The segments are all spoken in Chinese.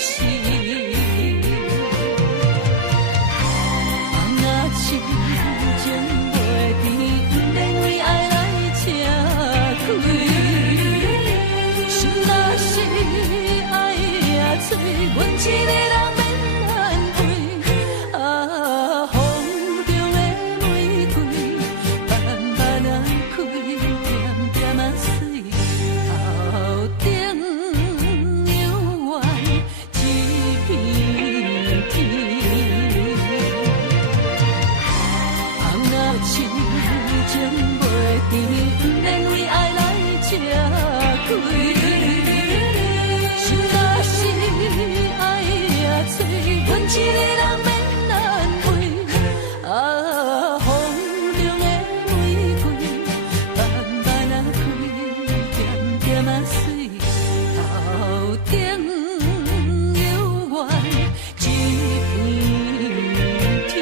是。红啊，深情袂甜，不免为爱来吃亏。心若是爱也碎，阮一个人免反悔。啊，风中的玫瑰，慢慢啊开，点点啊水，头顶犹原一片天。红啊，深情袂甜，不免为爱来吃亏。心若是爱也碎，阮一个人免难为。啊，风中的玫瑰，慢慢啊开，点点啊水，头顶犹原一片天。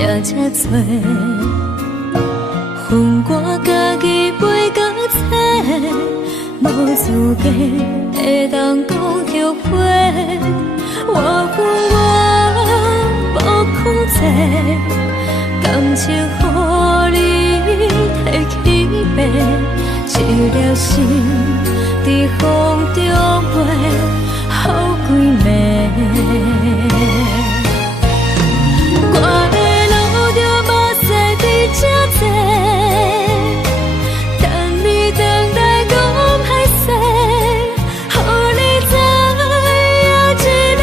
也才多，恨我家己袂到切，无资格会当讲后悔。我恨我无控制，感情予你摕去卖，一粒心在风中飞，好几暝。我的路着目屎伫这多，等你回来讲歹势，予你知影一个人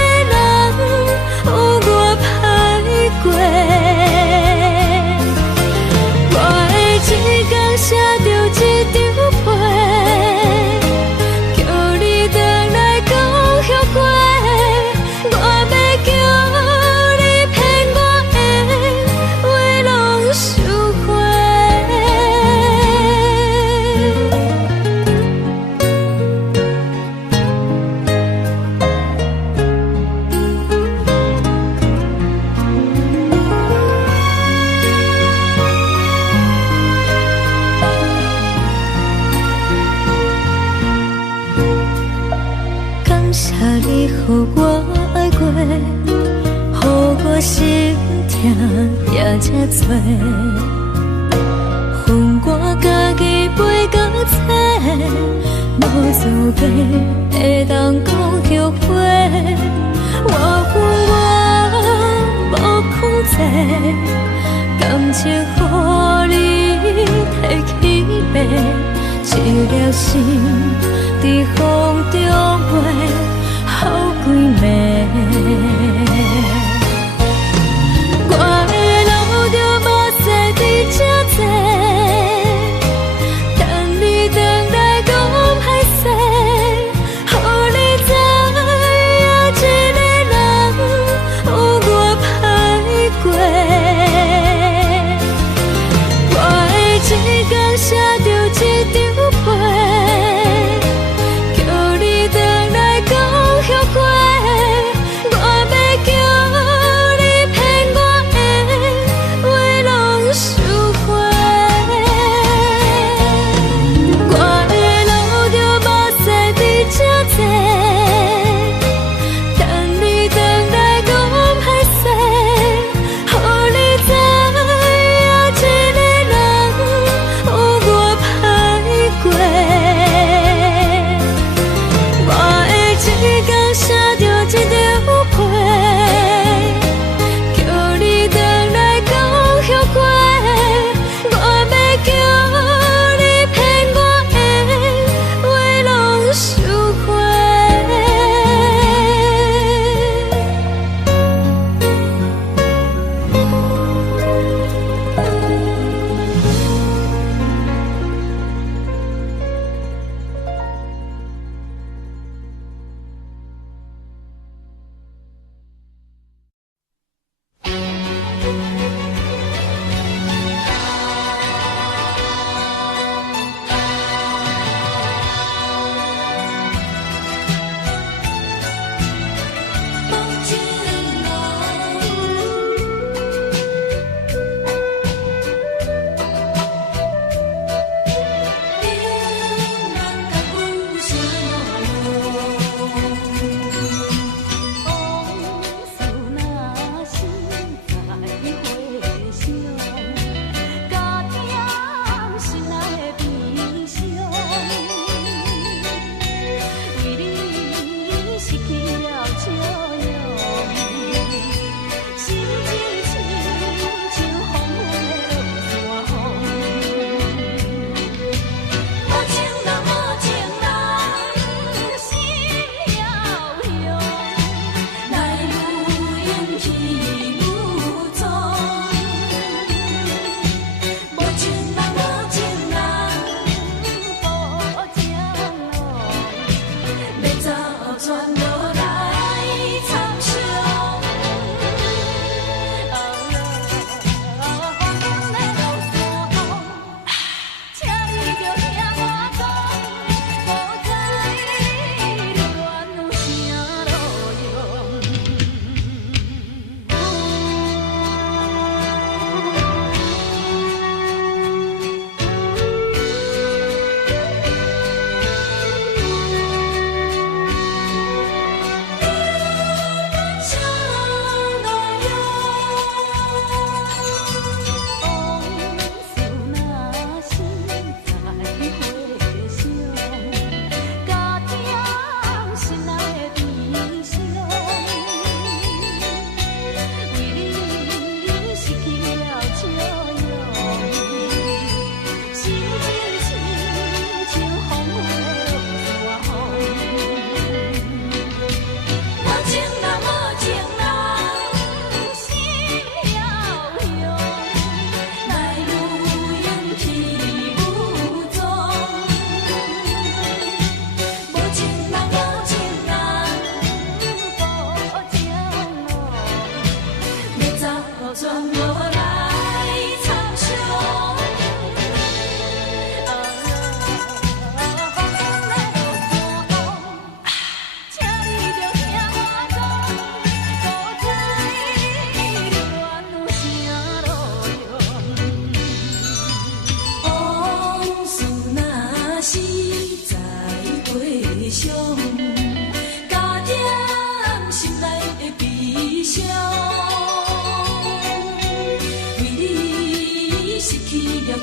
有我歹过。我的一天写着一张被，叫你回来讲后悔。我要叫你骗我的话拢收回。感谢你予我爱过，予我心痛也才多，恨我家己袂到切，无资格会当讲后悔。我恨我无控制，感情予你摕去卖，一粒心在风中飞，好几暝。我的路着目屎伫这多，等你回来讲歹势，予你知影一个人有我歹过。我的一天写着一张被，叫你回来讲后悔。我要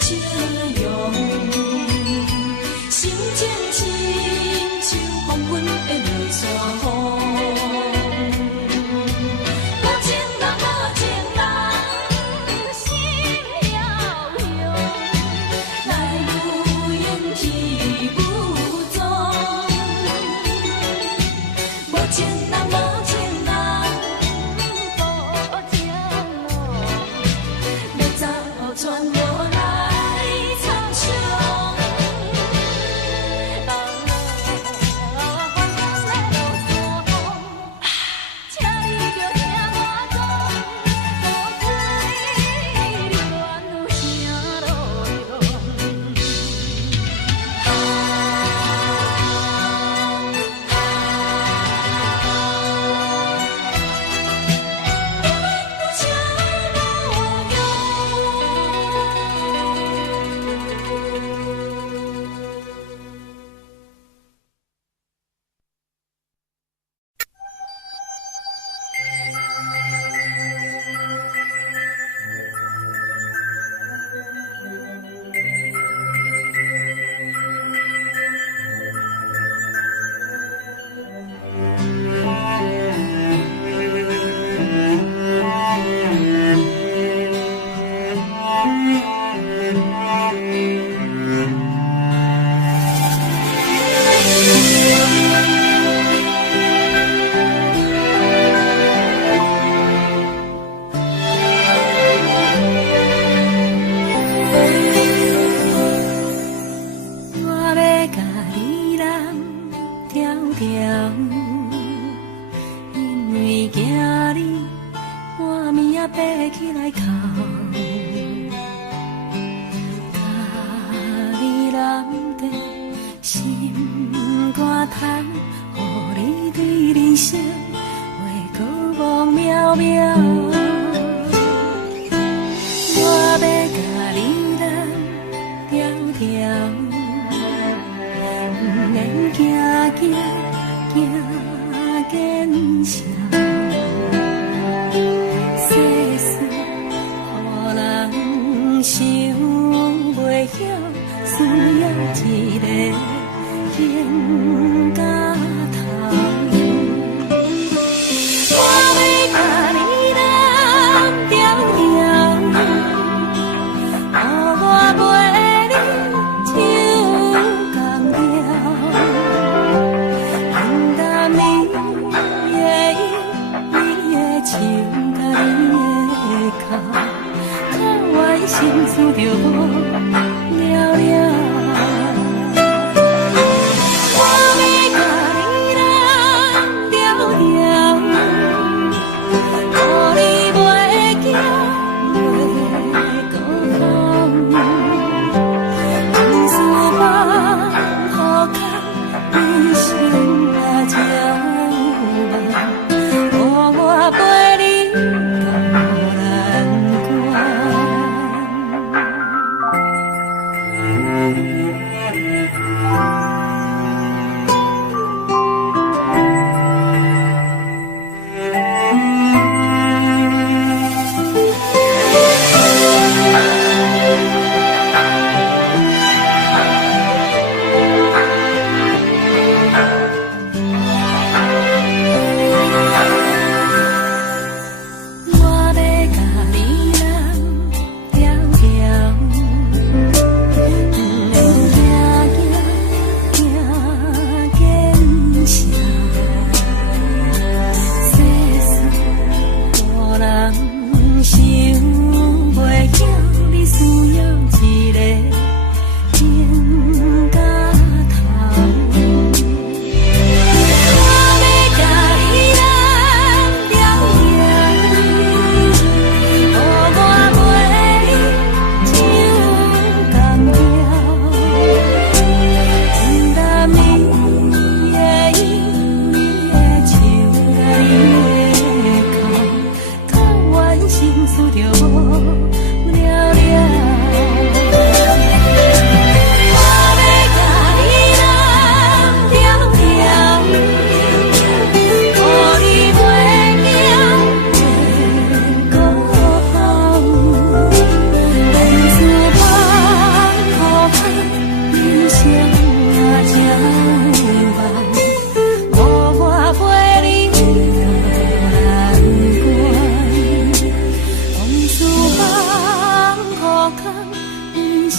笑容，心情亲像黄昏的落山风。无情人，无情人，心遥遥，来无影去无踪。无情人，无情人，多情梦，要走船落来苍穹。请你着听我讲，无知恋有啥路用？我要甲你揽条条，因为惊你半暝啊爬起来哭，甲你揽在心肝头，予你对人生话过梦渺渺。我要甲你揽条条。不免惊惊惊见笑，世事予人想袂晓，需要一个肩胛头。我要甲你揽条条，予我陪你唱江调。心思着无了了，我要甲你揽条条，予你袂惊袂孤风，往事放好空，人生啊照梦，予我陪你到南关。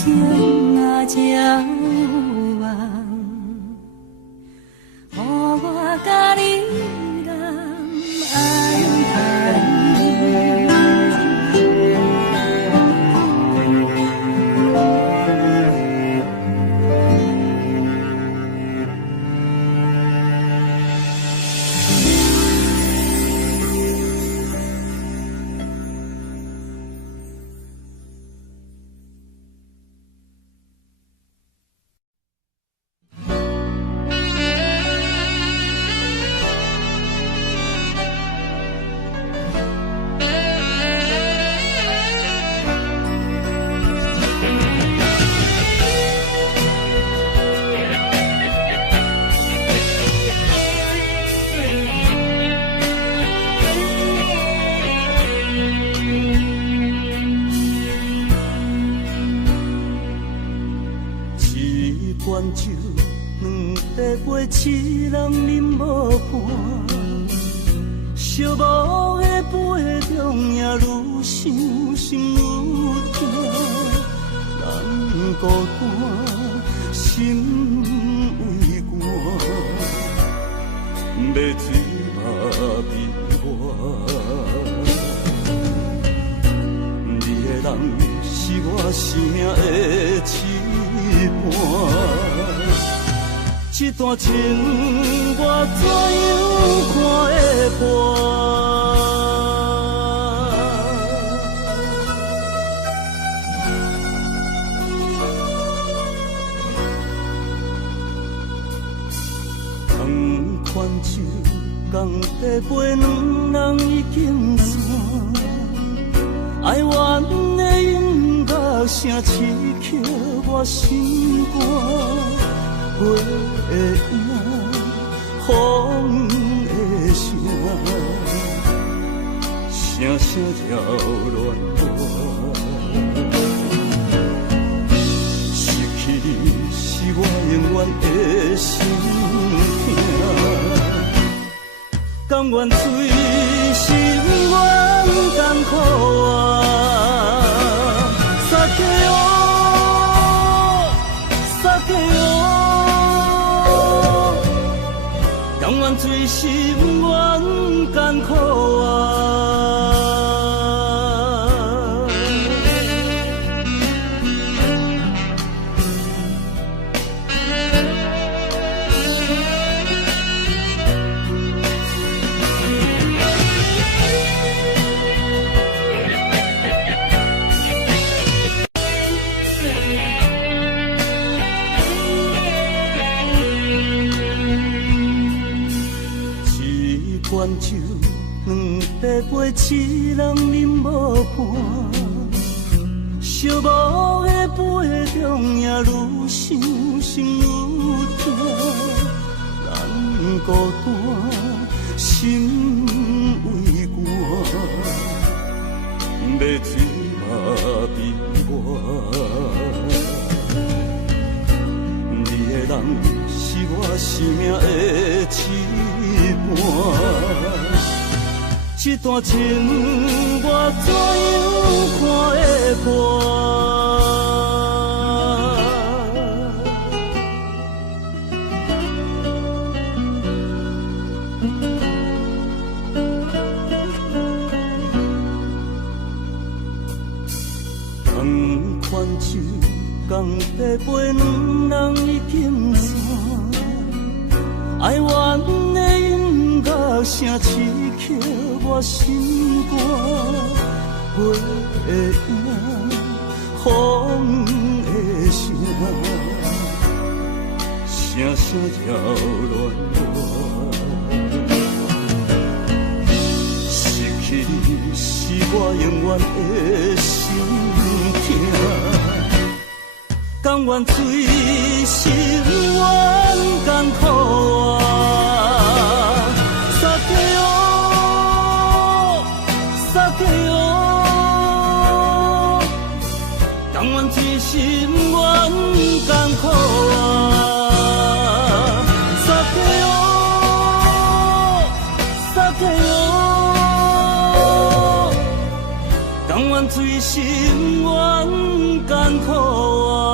情啊才有望，予我甲你人爱爱。酒两块杯，痴人饮无伴，寂寞的杯中也愈想心愈痛，人孤单，心为寒，要醉嘛悲欢。你的人是我生命的羁绊。这段情我怎样看会破？同款酒，共地杯，两人已经散。哀怨的音乐声刺激我心肝。月影，风的声，声声扰乱我。失去你是我永远的心痛，甘愿随心愿艰苦啊，撒给我，撒给我。甘愿醉心愿艰苦啊！罐酒，两块杯，痴人饮无伴。寂寞的杯中也愈想心愈痛，人孤单，心为寒，要醉嘛悲欢。你的人是我生命的羁绊。这段情我怎样看会破？同款酒，共地杯，两人已经散。哀怨的音乐声刺激我心肝，月影，风的声，声声扰乱我。失去你是我永远的心痛，甘愿醉心愿艰苦啊！甘愿醉心愿艰苦啊！撒给我，撒给我，甘愿醉心愿艰苦啊！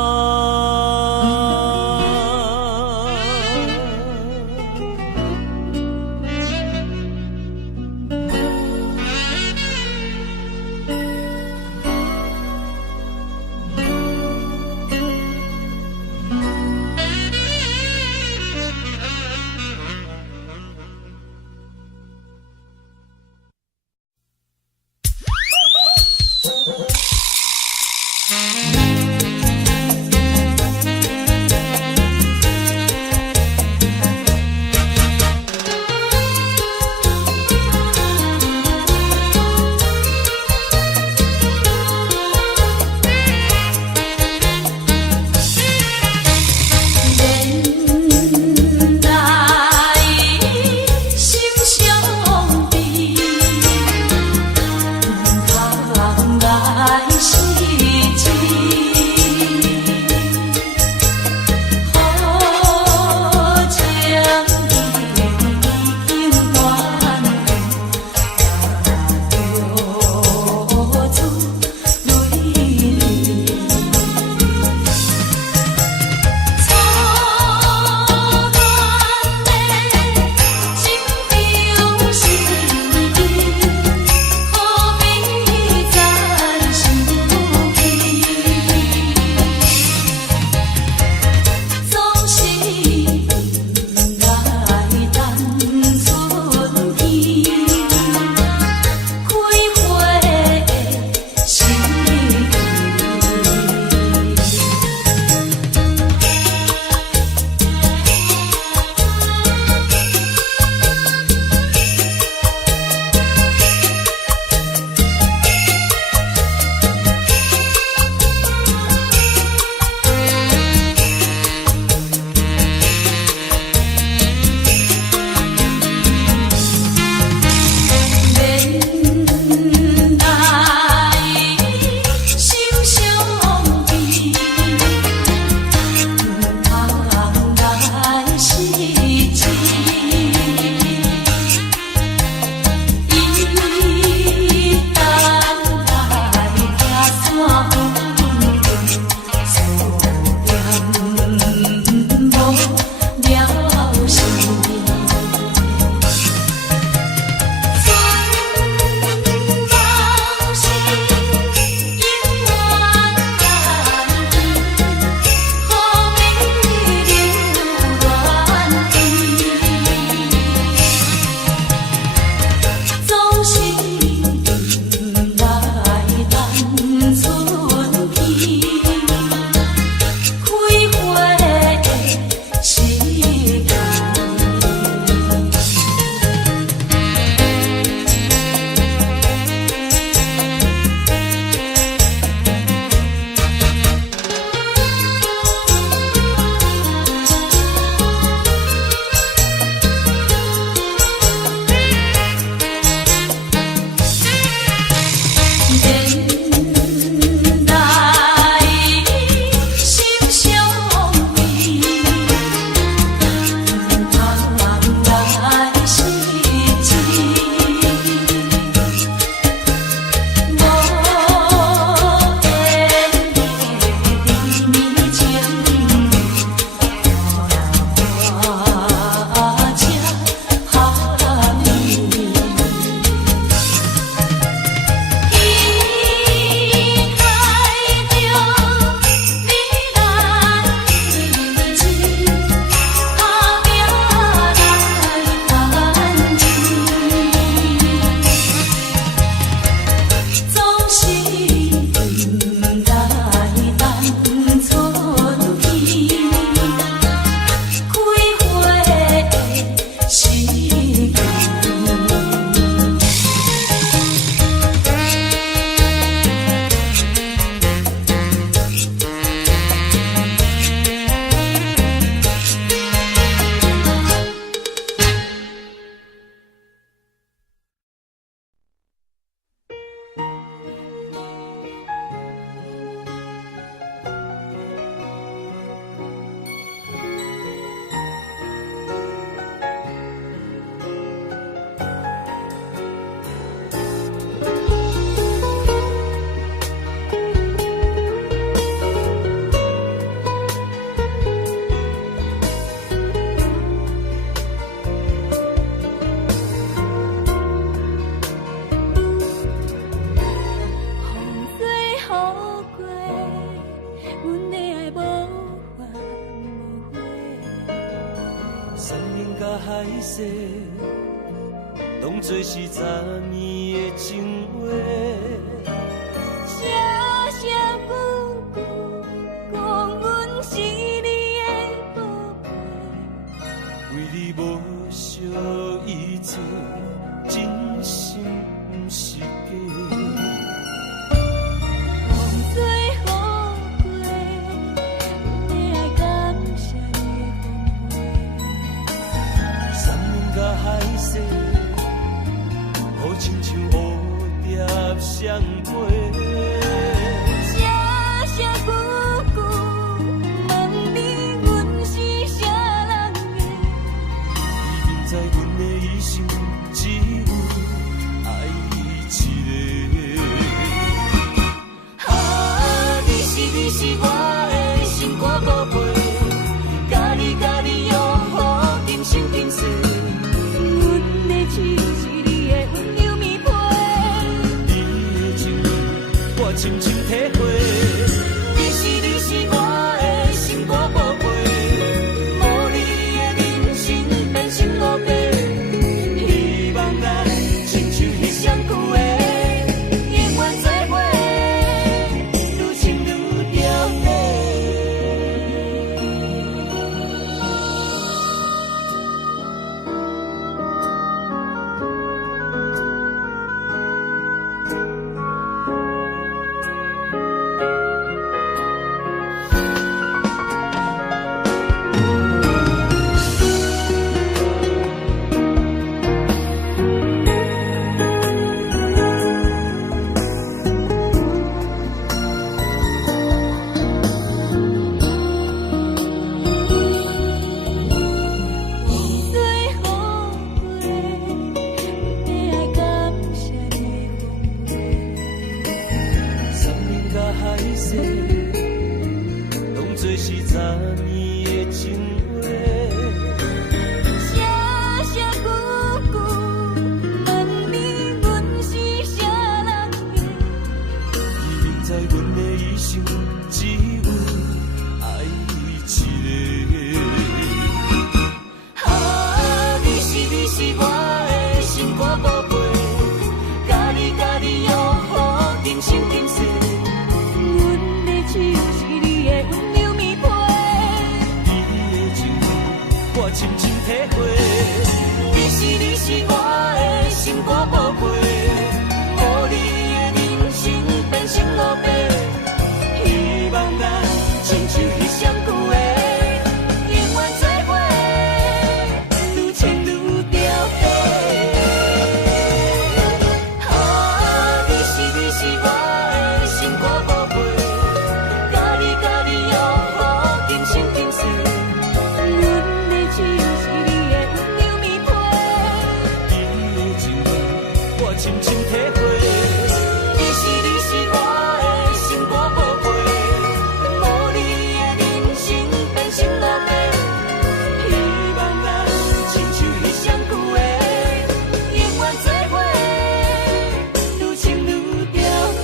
海誓，当作是昨年的情话。声声相陪。声声句句问你，阮是啥人的？已经知阮的一生只有爱一个。啊，你是我的心肝宝贝，甲你拥抱今生今世。阮的手是你的温柔棉被，你的情意我深深体会。你是我的心肝宝贝，无你的人生变成落败。希望咱亲像彼双句的，永远做伙，愈亲愈着迷。最后悔，阮的爱感谢你奉陪。生命甲海誓，当作是昨年的情话。声声句句问你，阮是啥人的？已经知阮的一生只有爱一个。啊，你是我的心肝宝贝，甲你拥抱今生今世。阮的手是你的温柔棉被，你的情意我深深体会。你是我的心肝宝贝，无你的人生变成落败。希望咱亲像彼双句的，永远做伙，愈亲愈着迷。啊，你是我的心肝宝贝，甲你拥抱今生今世。阮的手是你的温柔棉被，你的情意我深深体会。你是我的心肝宝贝，无你的人生变成落败。希望咱亲像彼双句的，永远做伙，愈亲愈着迷。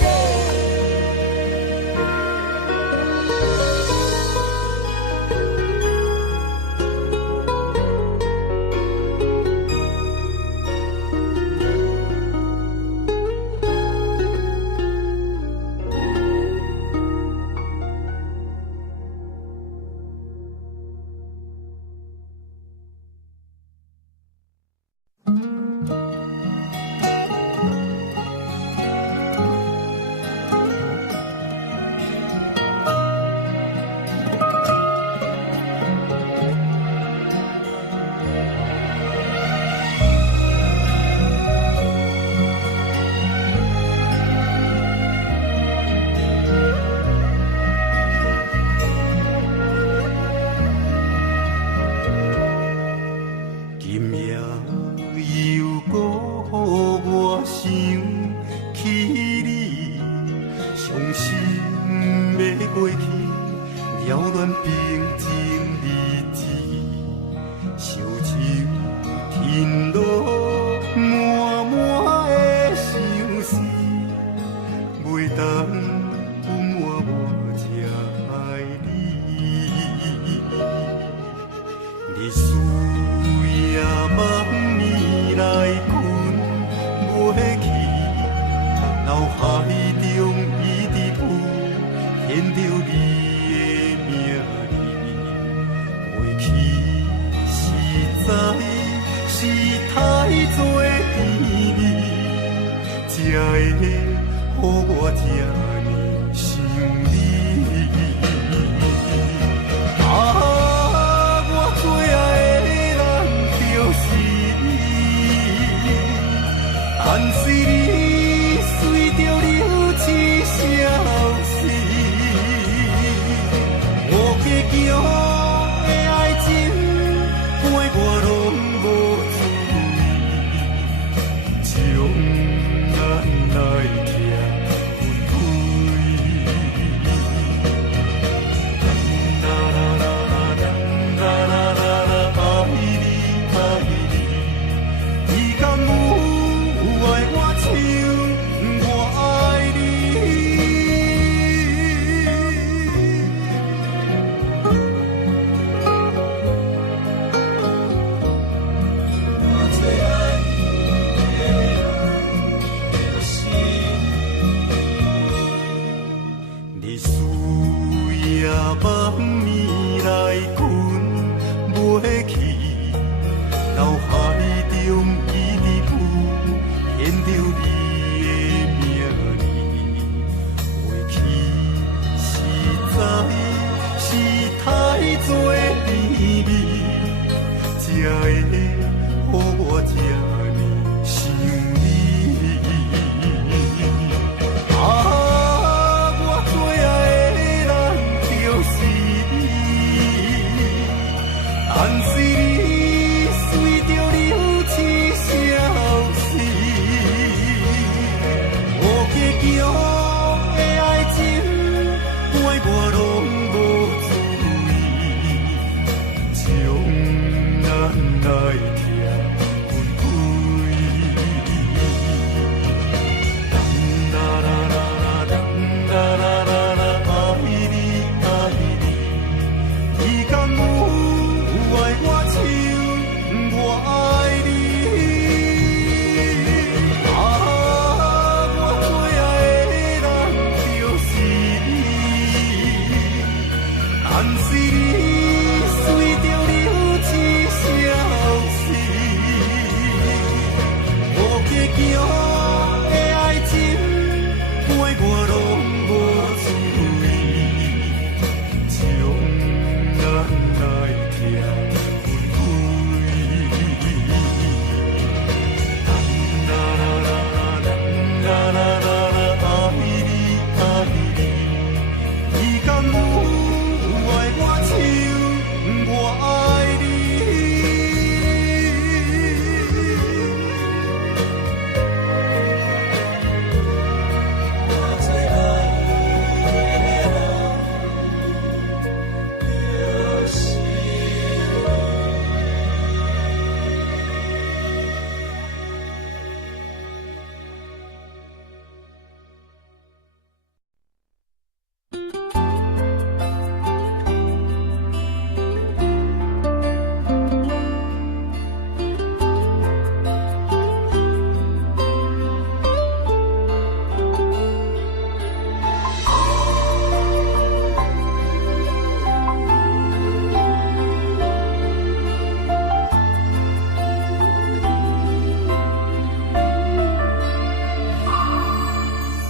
今夜又搁予我想起你，伤心要过去，扰乱平静日子，烧酒添落满满的相思，袂当分我这爱你。日思夜梦暝来困袂去，脑海中一直浮现着你的名字。过去实在是太多甜蜜，才会予我这呢想你。我最爱的人就是你，但是你随着你。夜梦暝来困袂去，脑海中一直浮现着你的名字，过去实在是太多甜蜜，才会予我这呢想你。我最爱的人就是你，但是你随着流星消失，无结局的爱情，陪我拢无注意，将咱来拆分开。啦啦啦啦啦啦啦啦啦，爱你爱你，你敢有爱我像我爱你？我最爱的人就是你，但是你随着流星消失，无结局的爱情，陪我拢无注意，将咱来拆分开。啦啦啦啦啦啦啦啦，爱你爱你，你敢有爱我像我爱你？我最爱的人就是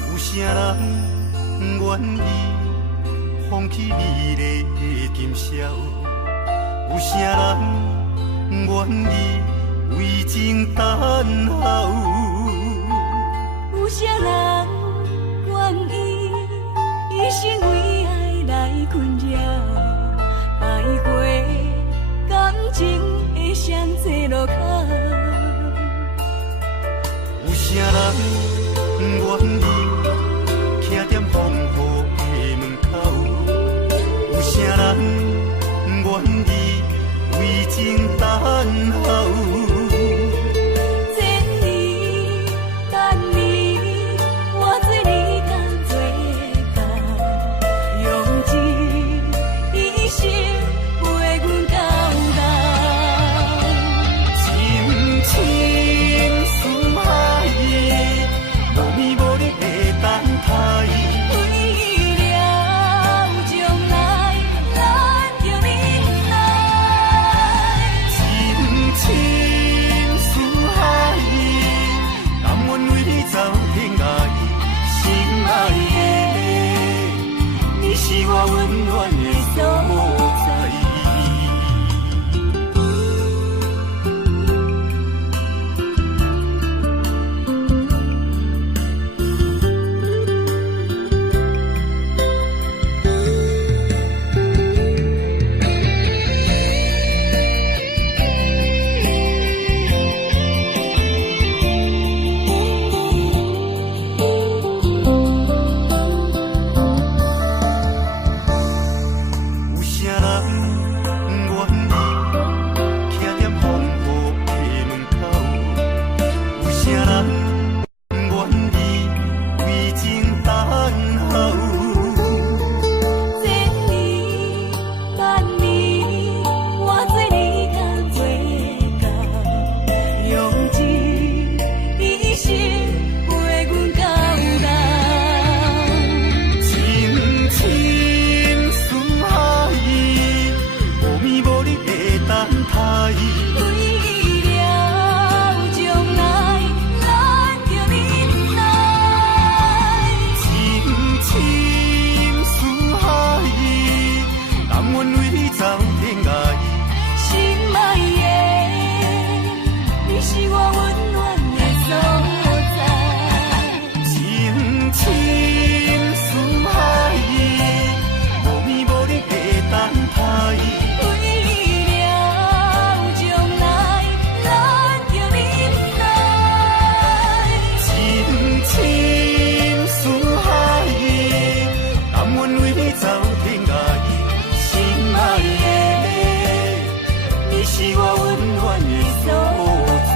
有啥人愿意放弃美丽的今宵？有啥人愿意为情等候？有啥人愿意一生为爱来困扰？爱过感情的上济路口，有啥人愿意徛在风雨的门口？有啥人愿意为情等候？千年等你，我做你同做伴，用一生陪阮到老。深深似海，无眠无日的等待。为了将来，咱就忍耐。深深似海，甘愿为你走天涯。心爱的，你是我温暖的所在。走天涯意，心爱的，你是我温暖的所在。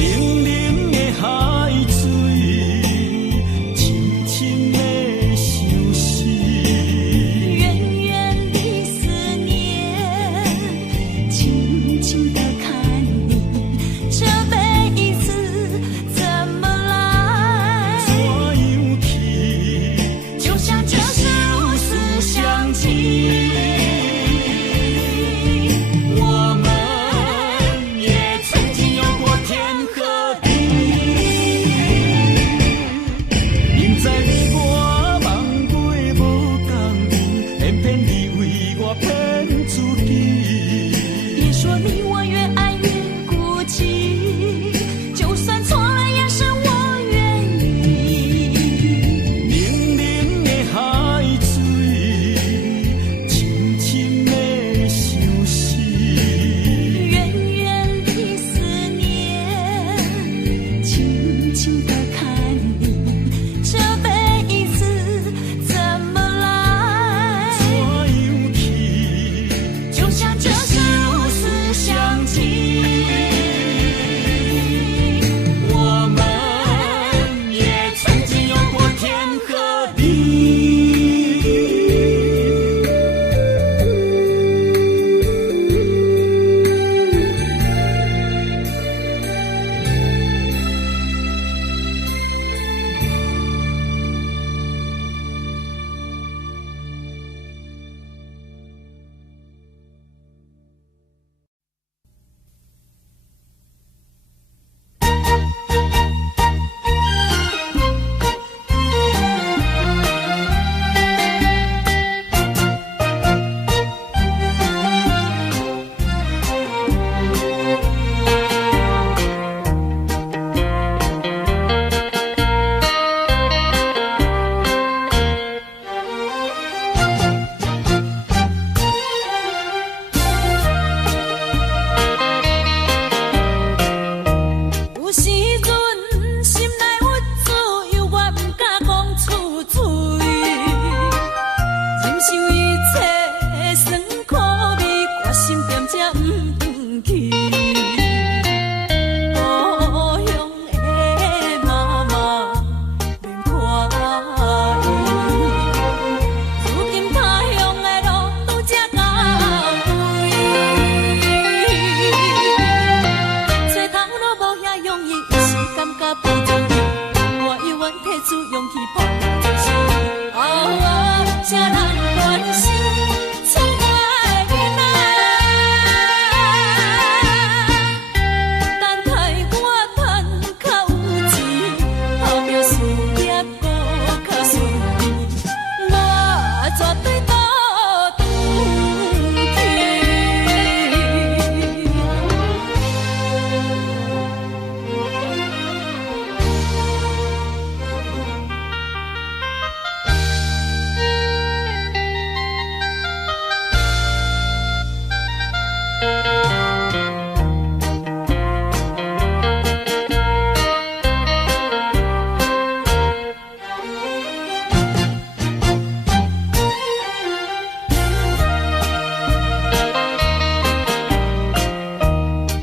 冷冷的海水，深深出勇气抱一生。啊，谁人关心厝外的囡仔？等待我赚较有钱，后壁事业搁较顺利，我绝对倒转去。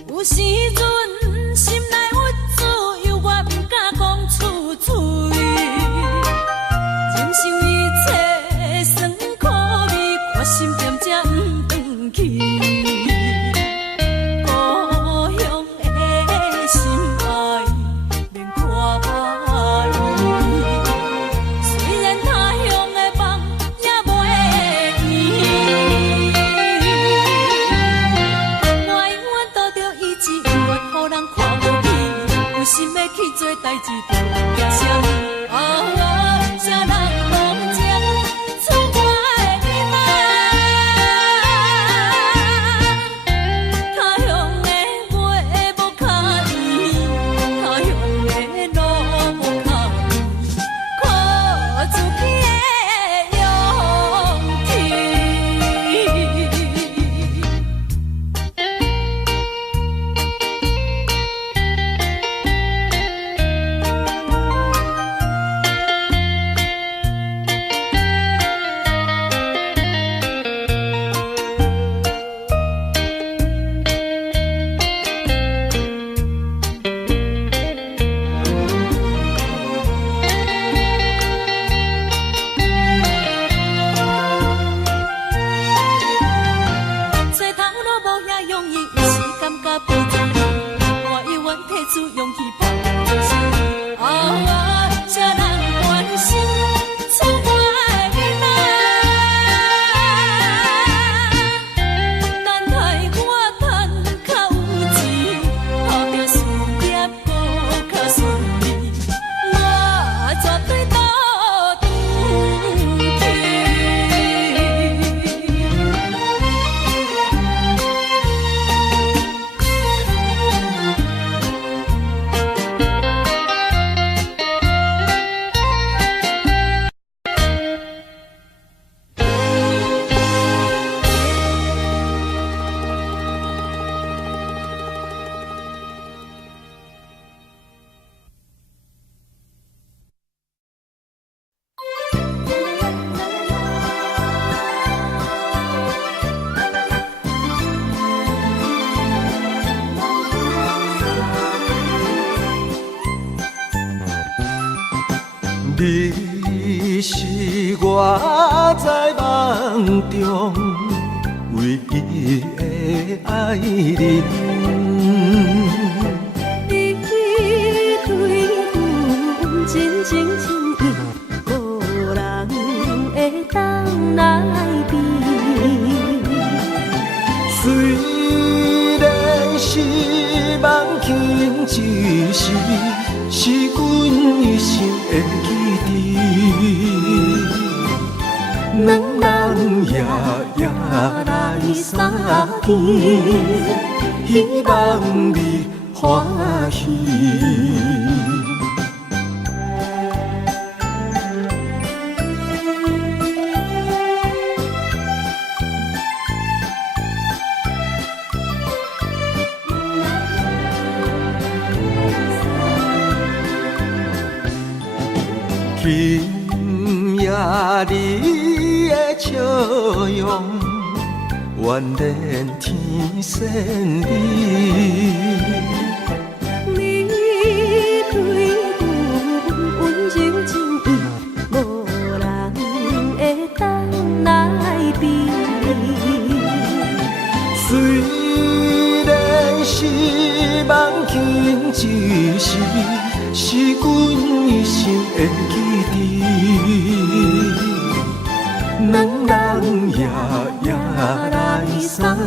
有时阵心内郁滋，犹我毋敢讲出嘴。忍受一切酸苦味，决心点才毋转去。故乡的心爱免看离，虽然他乡的梦也袂圆。我永远拄着意志，永远予人看不起。有心要去做代志，就有声。啊，谁人讲情厝外的囡仔？他乡的马无脚圆，他乡的路无脚圆，靠自己的勇气。找头路无遐容易，有时感觉不足力，我永远提出勇气抱一生。啊，谁人关心厝外的囡仔？等待我赚较有钱，后壁事业搁较顺利，我绝对倒转去。你是我在梦中唯一的爱人，你对阮真情真意，无人会当来比。虽然是梦境一时，是阮一生的记忆。两人夜夜来相见，希望你欢喜。今夜你的笑容，愿连天仙里。你对阮温情真意，无人会当来比。虽然是梦境一时，是阮一生的两人夜夜来相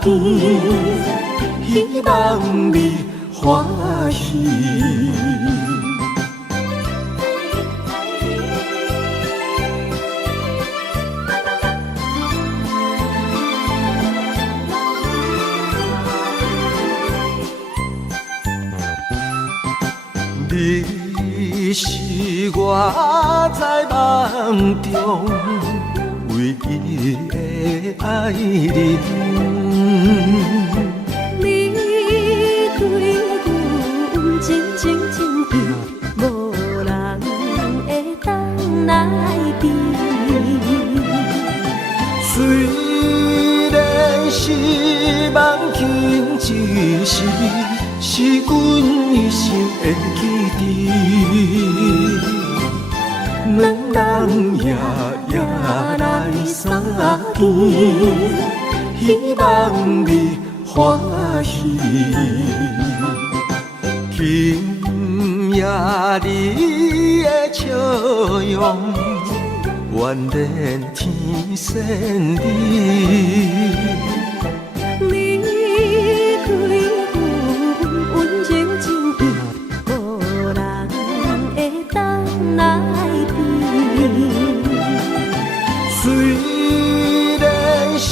见，希望你欢喜。你是我在梦中唯一的爱人，你对阮真情真意，无人会当来比。虽然是梦境一时，是阮一生的记忆。两人夜夜来相见，希望你欢喜。今夜你的笑容，愿连天仙里。你对阮温情真意，无人会当来比。虽然是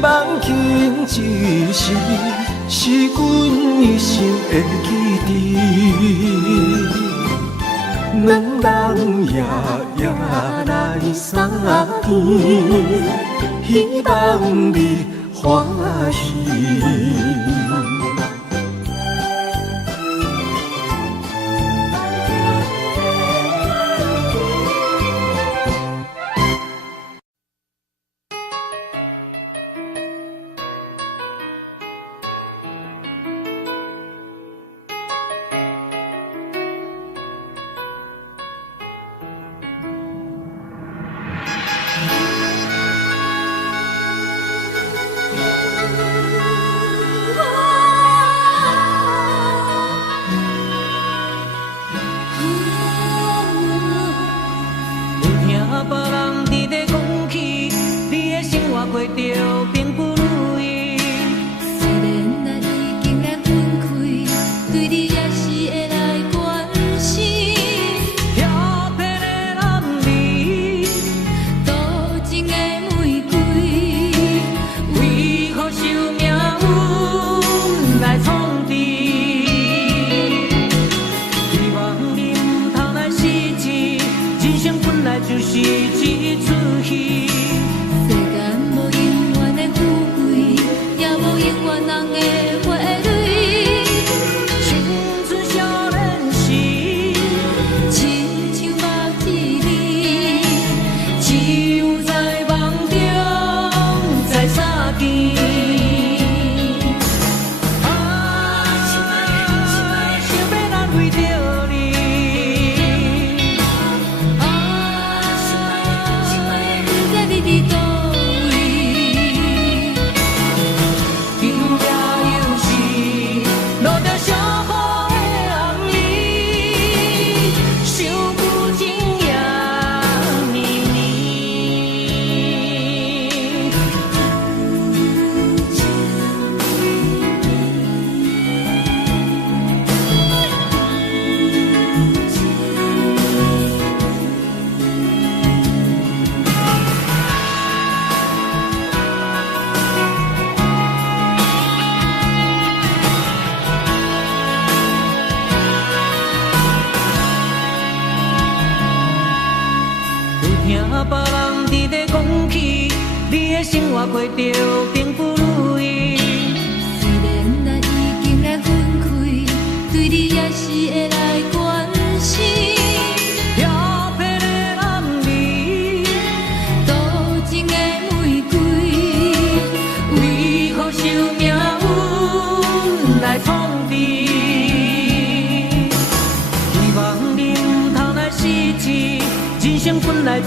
梦境一时，是阮一生的记忆。两人夜夜来相见，希望你欢喜。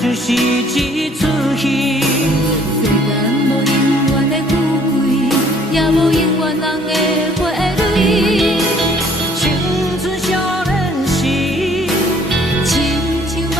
就是一出戏，世间无永远的富贵，也无永远人的花蕊。青春少年时，亲像目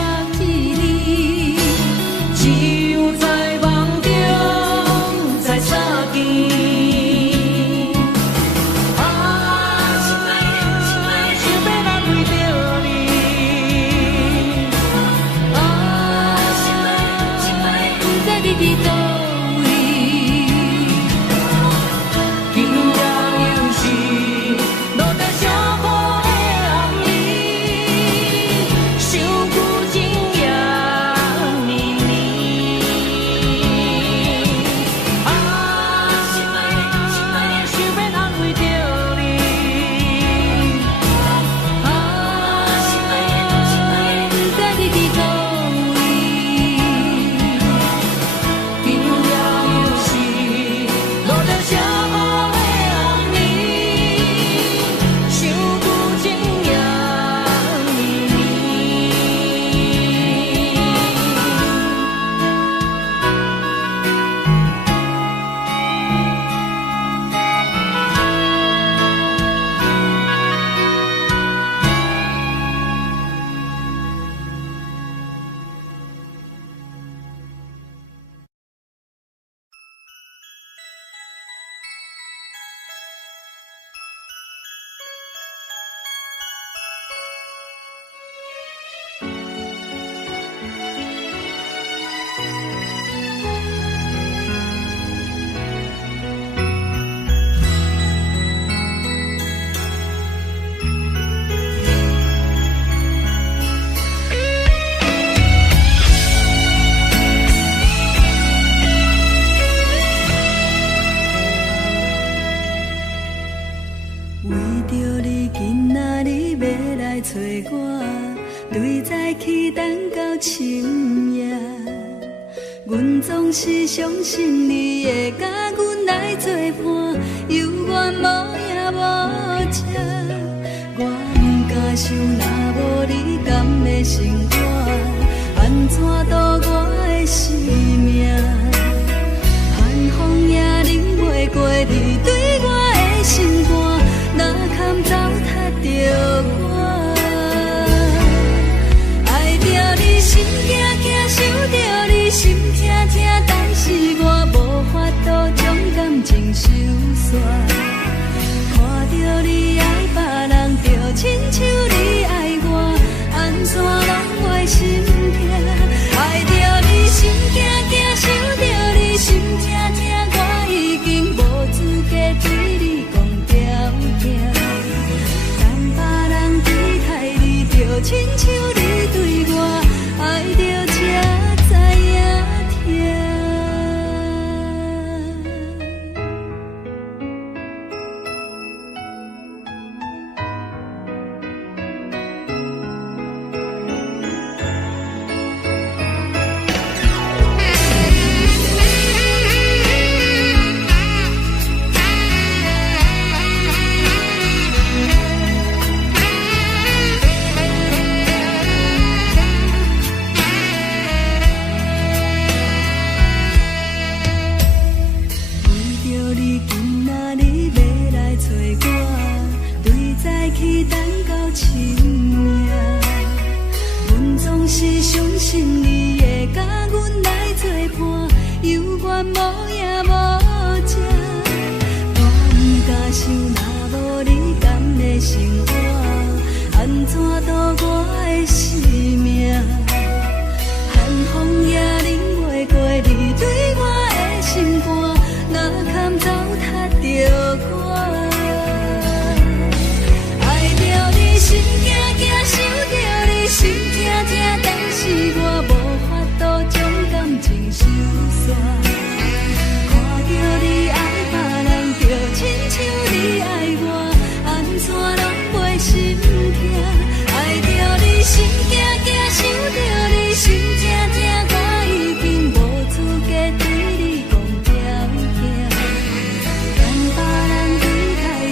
等到深夜。阮总是相信你会甲阮来作伴，犹原无影无迹。我不敢想，若无你甘的生活，安怎度我的生命？寒风也忍袂过你对我的心肝，哪堪糟蹋着我？爱着你心惊惊，想着你心痛痛，但是我无法度将感情收煞。看着你爱别人，就亲像你爱我，安怎拢会心痛？爱着你心惊惊，想着你心痛痛，我已经无资格对你讲条件。等别人对待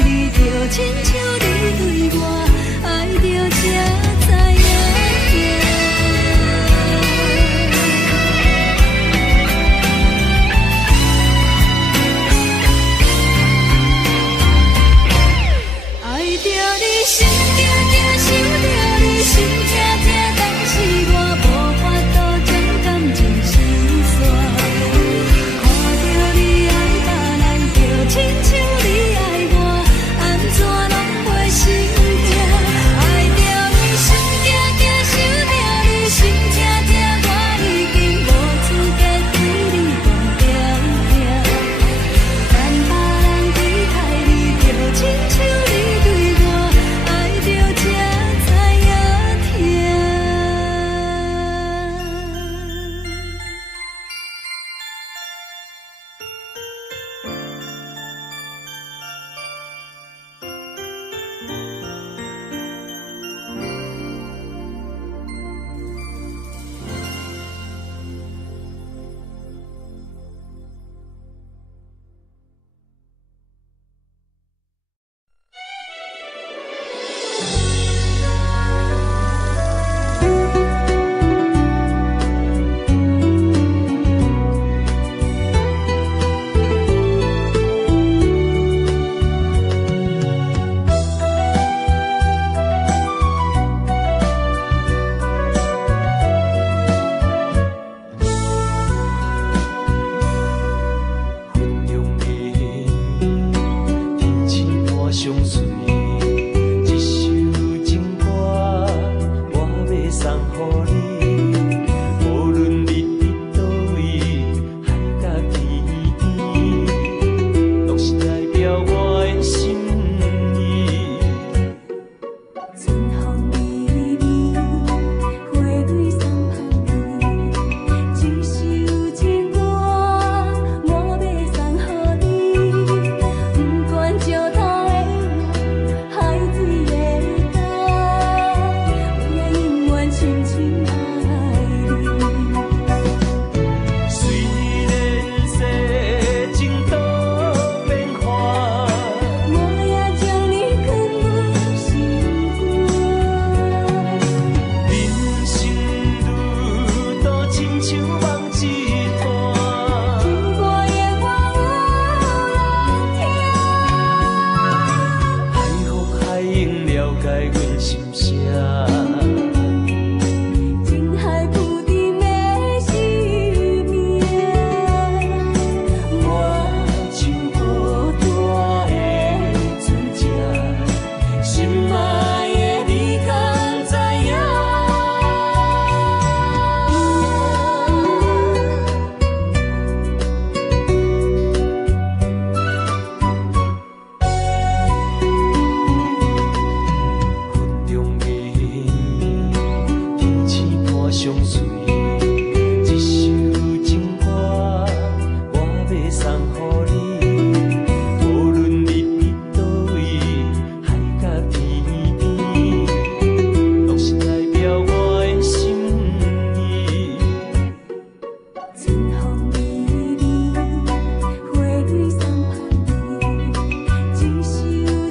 你，就亲像你对我，爱着才知影痛。亲亲爱。相随。一首情歌，我要送予你，无论你伫倒位，海角天边，拢是代表我的心意。春风微微，花蕊送予你，一首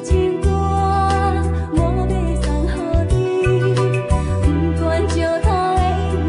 情歌，我要送予你。不管石头的路，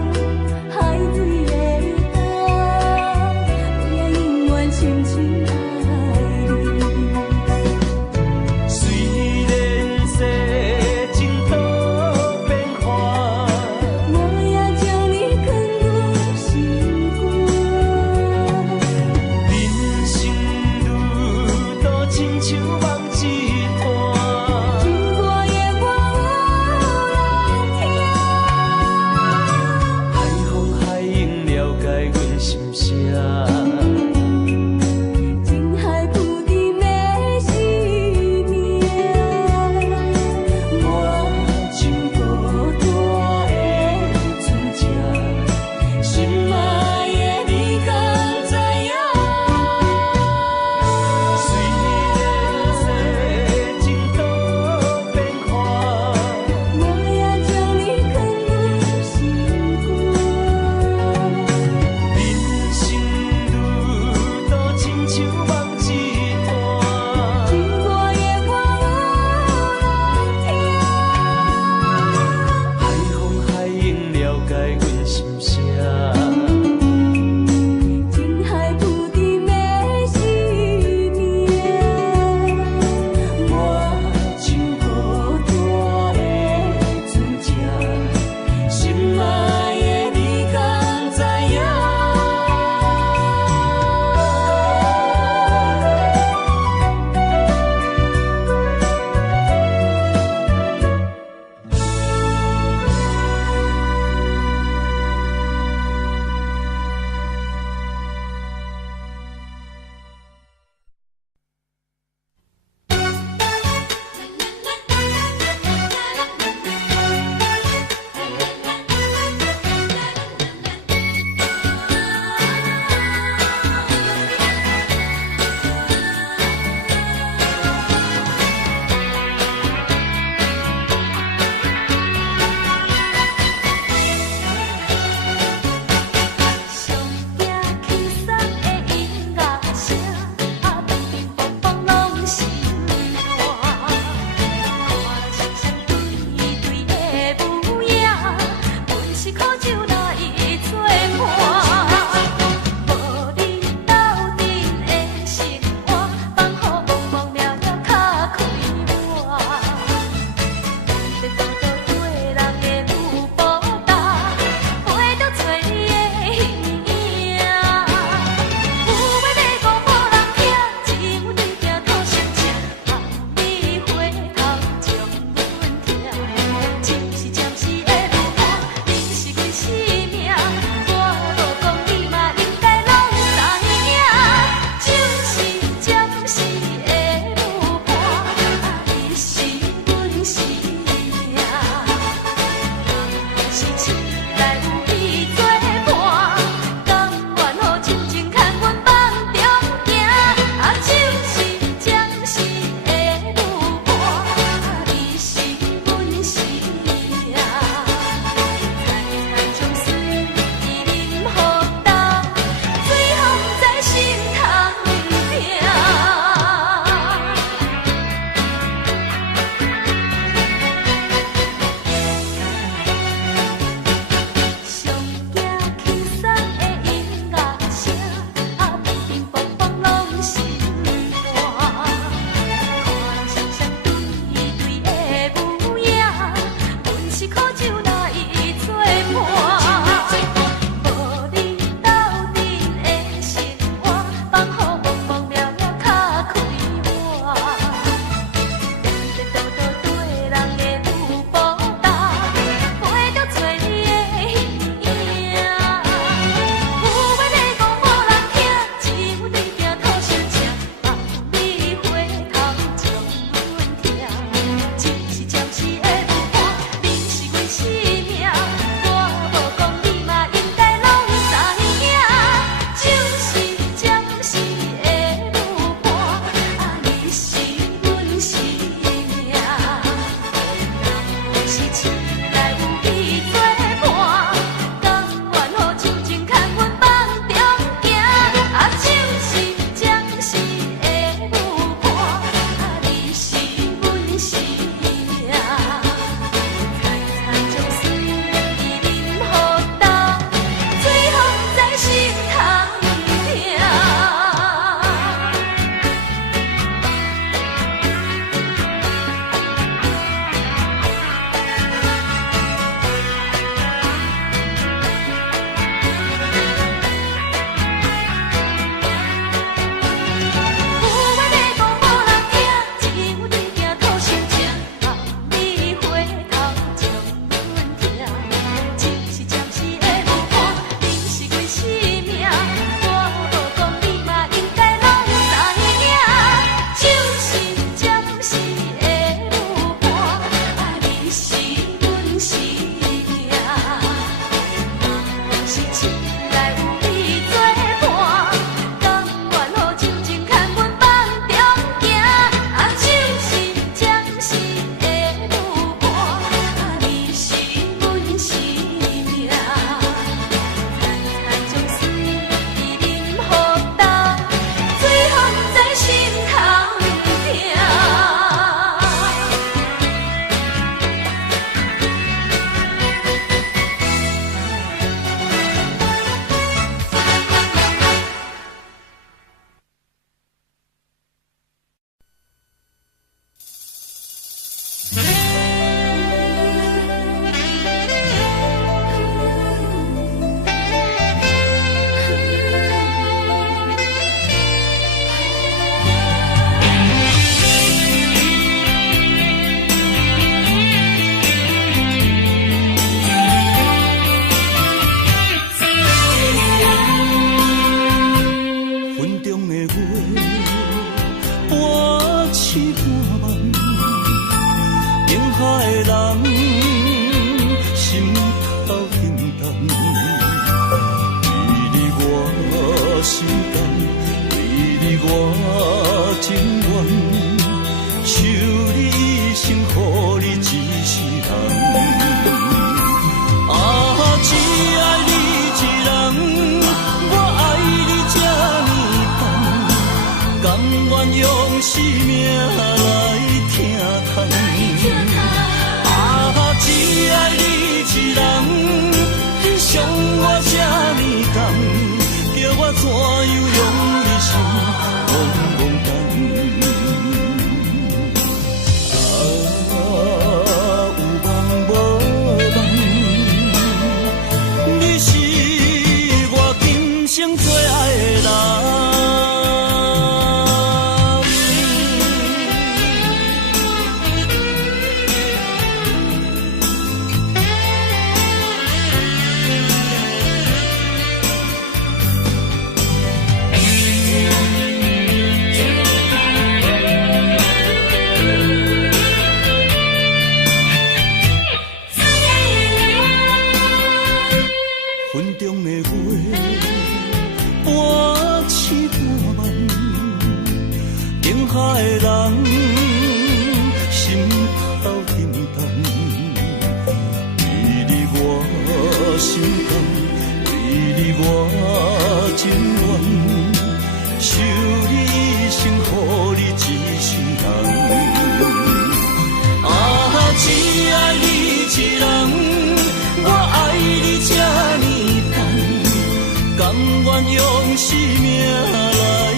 用生命来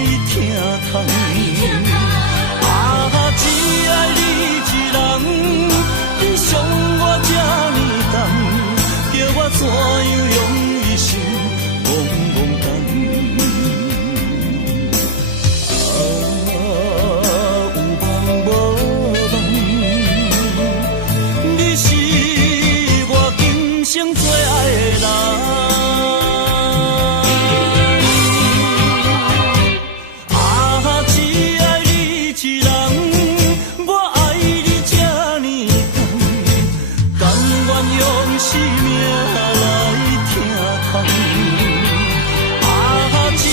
疼痛，啊，只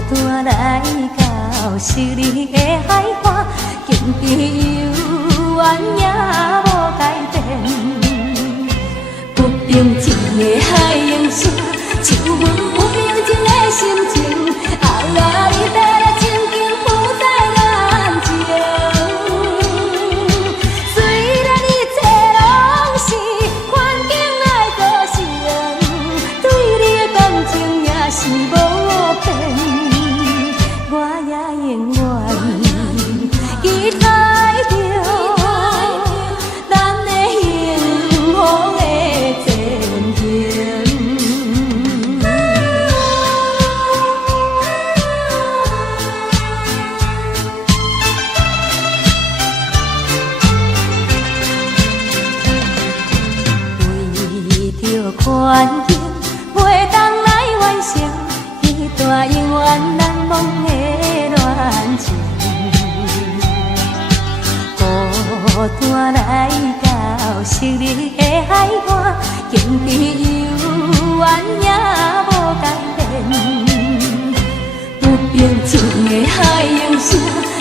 单来到昔日的海岸，境地悠远也无改变。不平静的海涌声，像阮不平静的心情。啊，你要来静静浮在眼前。虽然一切拢是环境来造成，对你的感情也是无变。我也永远期待着咱的幸福的前程。为着环境，袂当来完成一段永远难忘的恋情。孤单来到昔日的海岸，境地悠远也无改变。不平静的海涌声，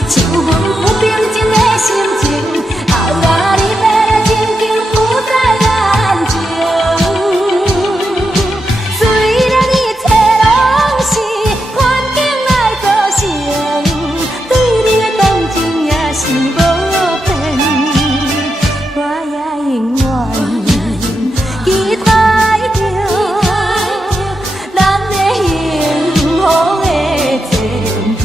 像阮不平静的心情。啊，你要来静静浮在眼前。虽然一切拢是环境来造成，对你的感情也是无变。我也永远期待着咱的幸福的前程。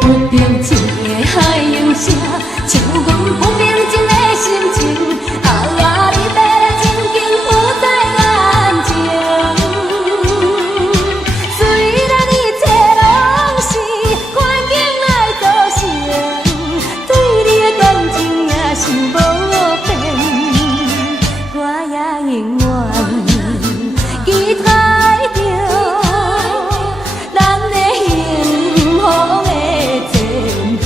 不平静的海涌声，像阮不平静的心情。啊，你要来静静浮在眼前。虽然一切拢是环境来造成，对你的感情也是无变。我也永远期待着咱的幸福的前程。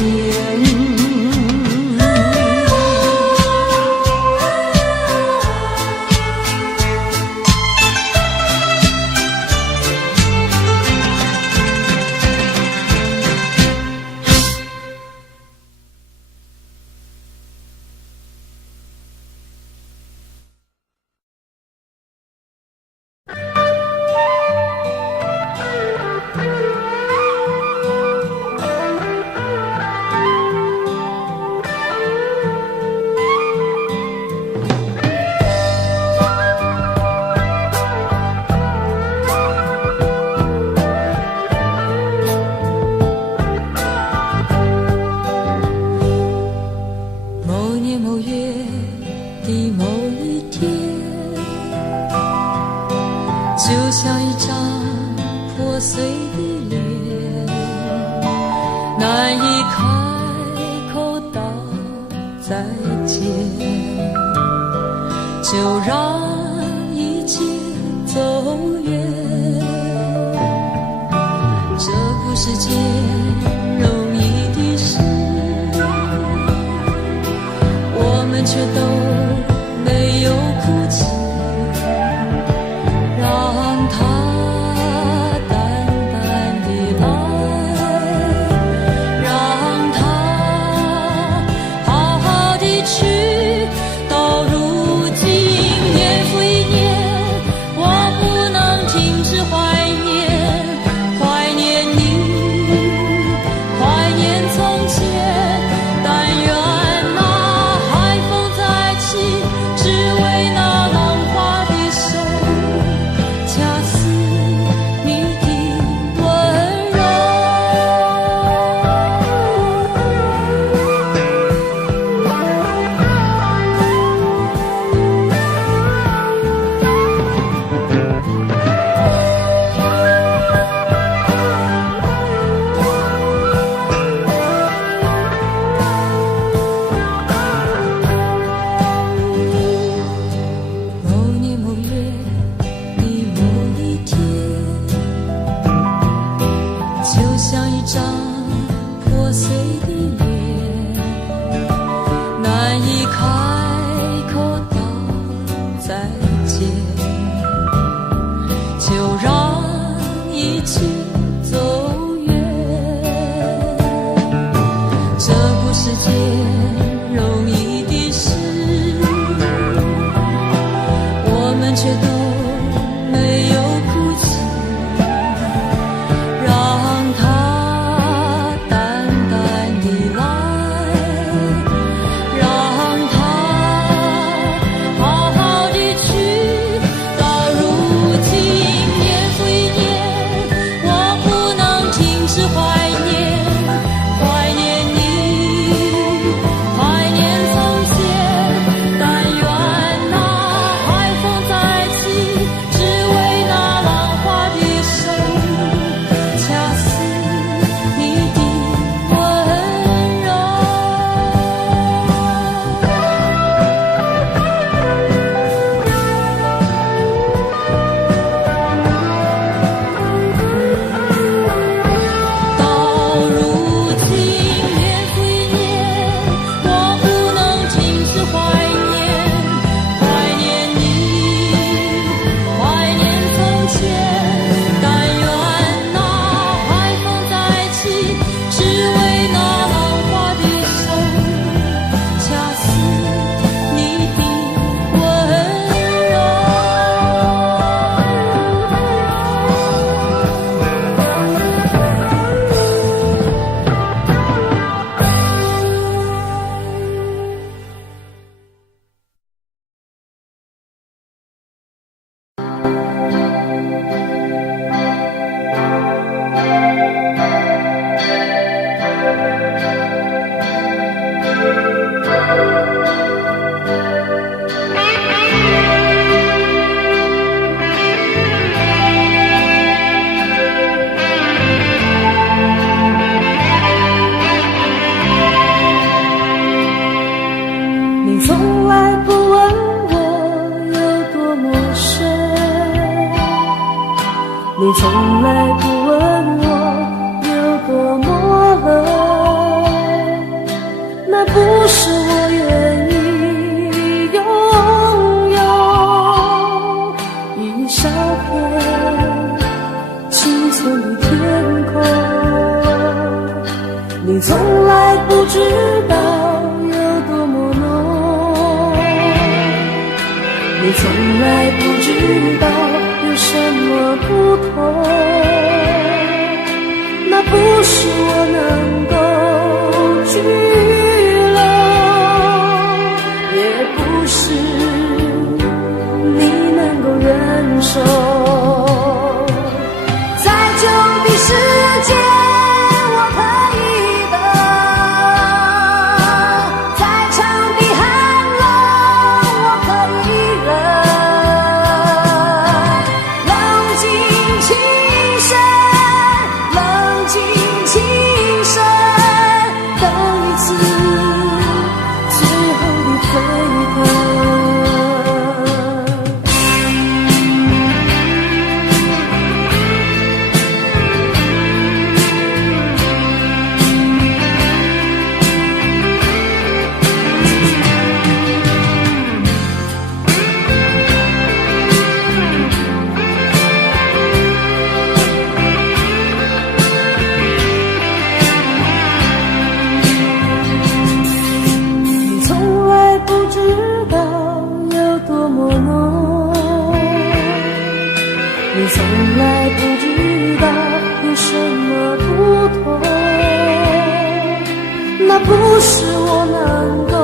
某年某月的某一天，就像一张破碎的脸，难以开口道再见，就让一切走远。这不是件容易的事，我们却都没有哭泣，让它淡淡的来，让它好好的去。到如今年复一年，我不能停止怀念，怀念你，怀念从前。但愿那海风再起，只为那从来不问我有多陌生，你从来不问我有多么冷，那不是我愿意拥有一小片清澈的天空。你从来不知道有多么浓，你从来不知道有什么不同，那不是我能够拘留，也不是你能够忍受。再久的时间我可以等，再长的寒冷我可以忍，冷静轻声，冷静轻声，等一次最后的飞腾。你从来不知道有什么不同，那不是我能够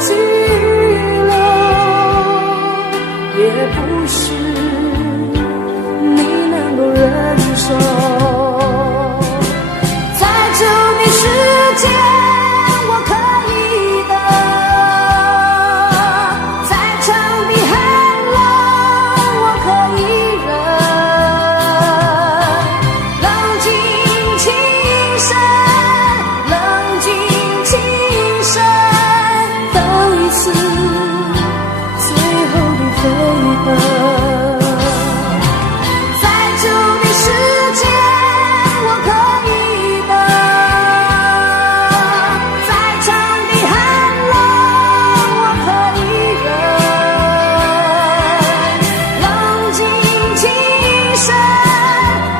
拘留，也不是你能够忍受。再久的时间我可以等，再长的寒冷我可以冷静轻声，冷静轻声，等一次最后的飞腾。再久的时间我可以等，再长的寒冷我可以忍，冷静轻声，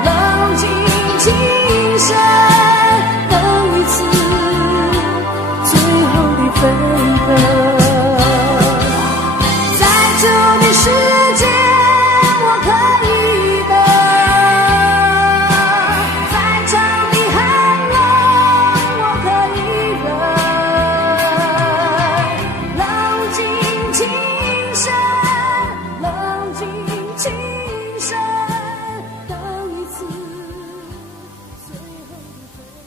冷静轻声，等一次最后的飞腾。再久的时间我可以等，再长的寒冷我可以忍，冷静轻声，冷静轻声，等一次最后的飞腾。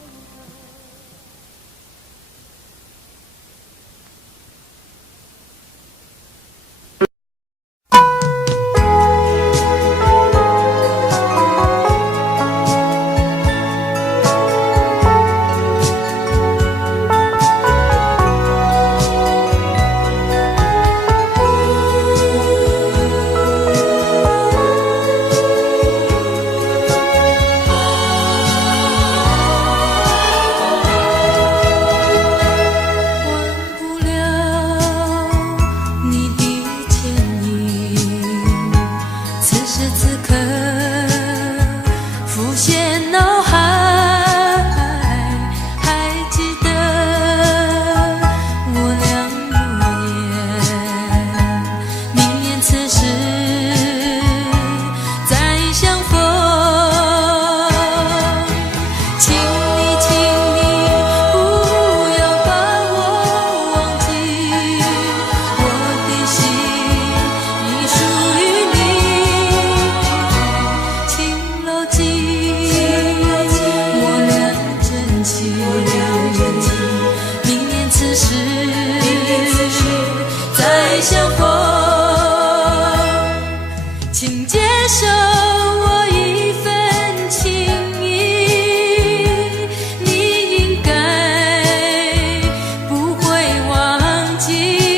记。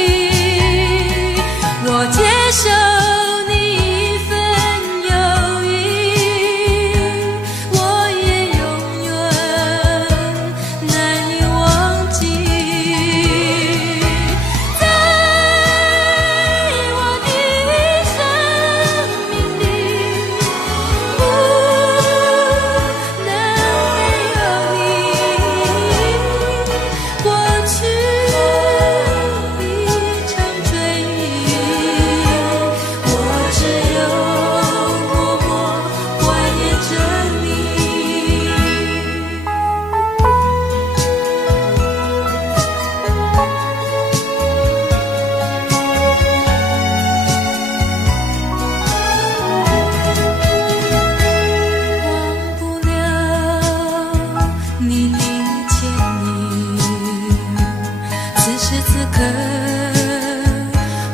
此时此刻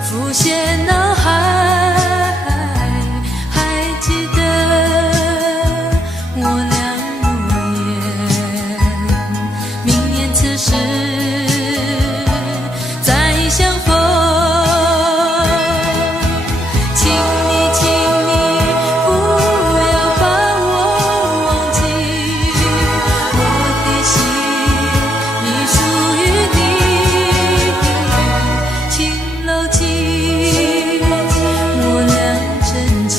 浮现脑海，还记得我俩诺言，明年此时再相逢。请你，请你不要把我忘记，我的心已属于你。请牢记我俩真情，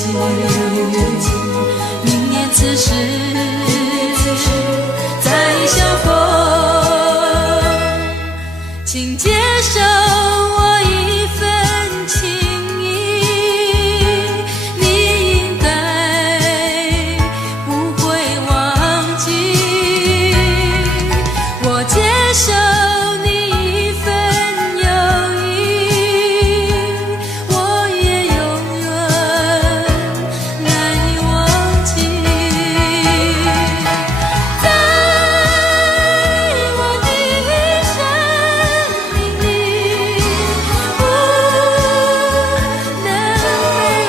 明年此时再相逢。请接受我一份情意，你应该不会忘记。我接受你一份友谊，我也永远难以忘记。在我的生命里，不能没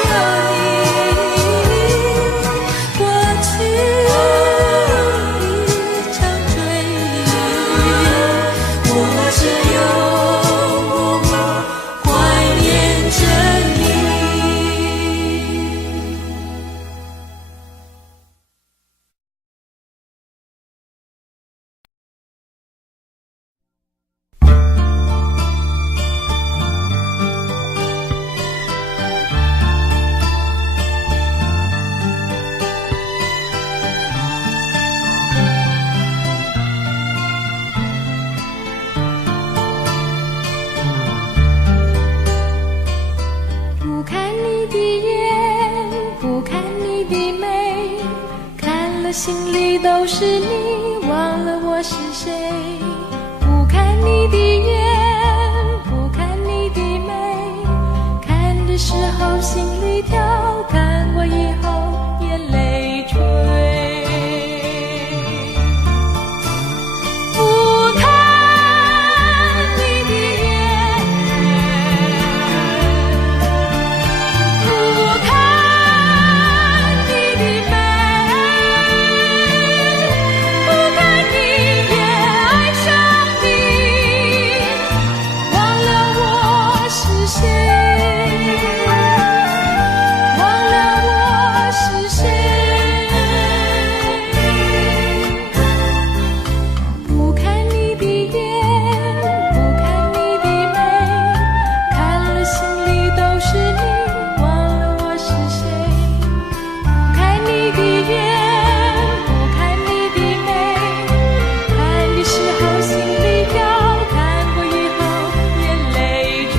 有你。过去一场追忆，我只有默默怀念着你。不看你的眼，不看你的眉，看了心里都是你，忘了我是谁。不看你的眼，不看你的眉，看的时候心里跳，看过以后眼泪垂。不看你的眼，不看你的眉，不看你也爱上你，忘了我是谁，忘了我是谁。不看你的眼，不看你的眉，看了心里都是你，忘了我是谁。不看你的眼，不看你的眉，看的时候心里跳，看过以后眼泪垂。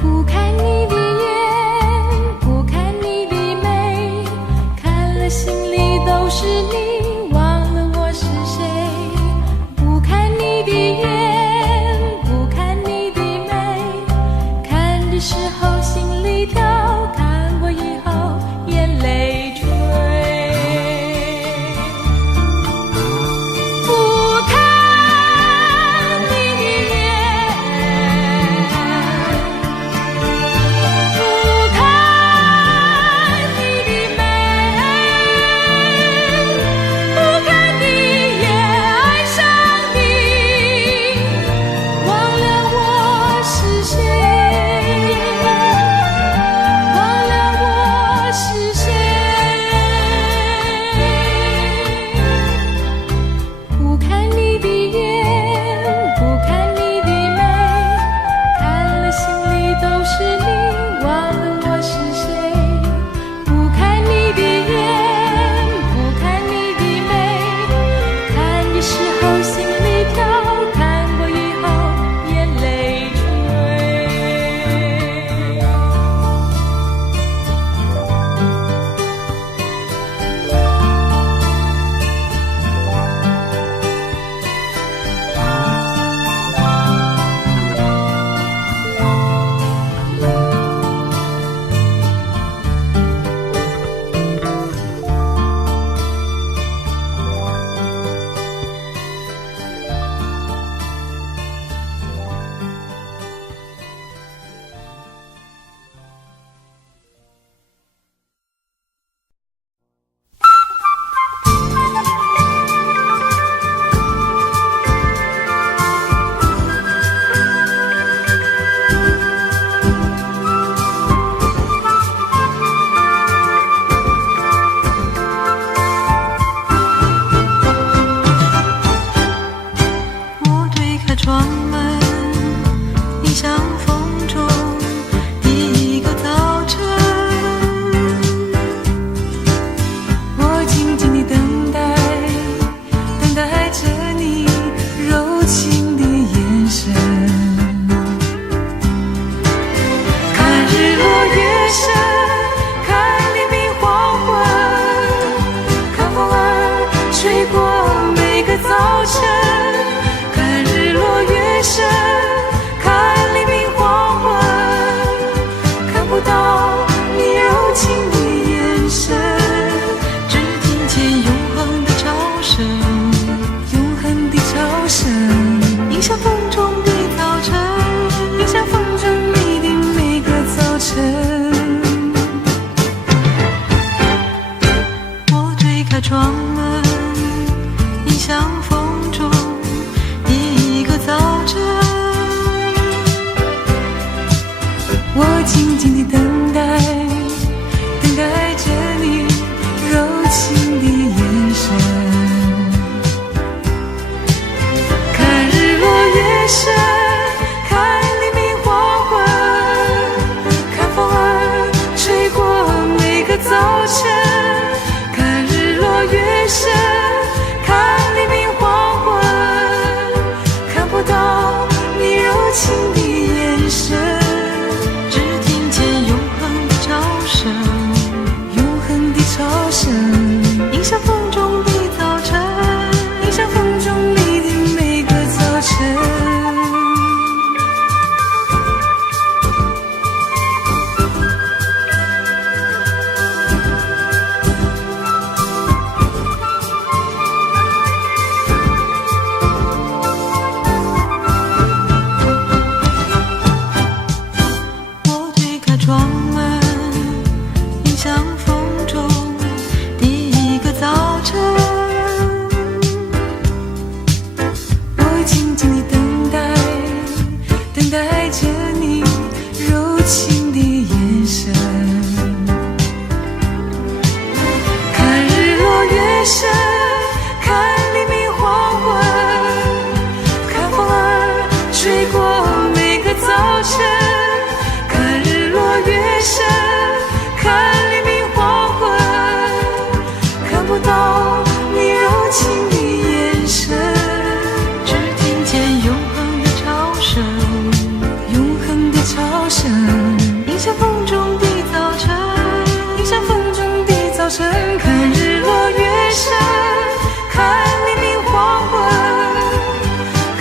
不看你的眼，不看你的眉，看了心里都是你，忘了我是谁。不看你的眼，不看你的眉，看的时候心里跳，看过以后眼泪垂。不看你的眼，不看你的眉，深，看黎明黄昏，看不到你柔情的眼神，只听见永恒的潮声，永恒的潮声，迎向风中的早晨，迎向风中你的每个早晨。我推开窗门，迎向风中第一个早晨，我静静地等待，等待着你柔情的眼神，看日落月升，看黎明黄昏，看风儿吹过每个早晨，看日落月升，看黎明黄昏，看不到你柔情的眼神，只听见永恒的潮声，永恒的潮声，迎向风中的早晨，迎向风中你的每个早晨。我推开窗门，迎向风中第一个早晨，我静静地等待，等待着你柔情的眼神，看日落月升，看黎明黄昏，看风儿吹过每个早晨，看日落月升，看黎明黄昏，看不到你柔情的眼神，只听见永恒的潮声，永恒的潮声，迎向风中的早晨，迎向风中的早晨，看日落月升，看黎明黄昏，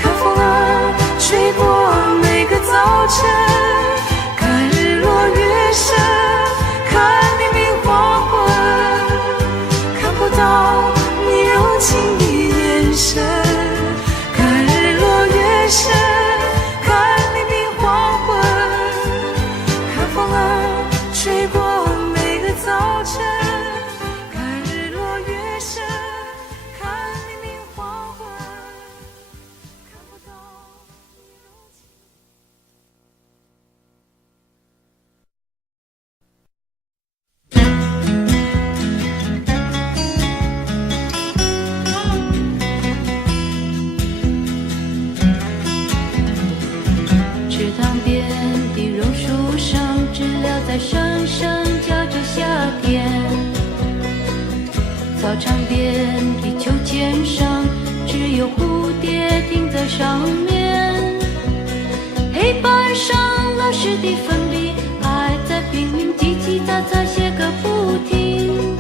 看风儿吹过每个早晨，看日落月升，看黎明黄昏，看不到你柔情的眼神，看日落月升，看黎明黄昏，看风儿吹过每个早晨，看日落月升，看黎明黄昏，看不到你柔情。池塘边的榕树上，知了在声声叫着夏天。操场边的秋千上，只有蝴蝶停在上面。黑板上老师的粉笔还在拼命叽叽喳喳写个不停，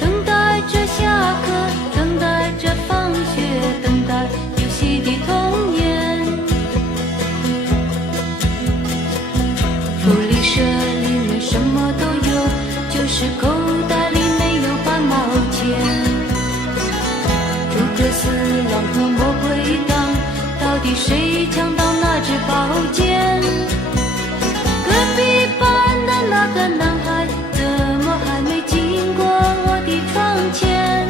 等待着下课，等待着放学，等待游戏的童年。福利社里面什么都有，就是口袋里没有半毛钱。诸葛四郎和魔鬼党，到底谁抢到那支宝剑？隔壁班的那个男孩，怎么还没经过我的窗前？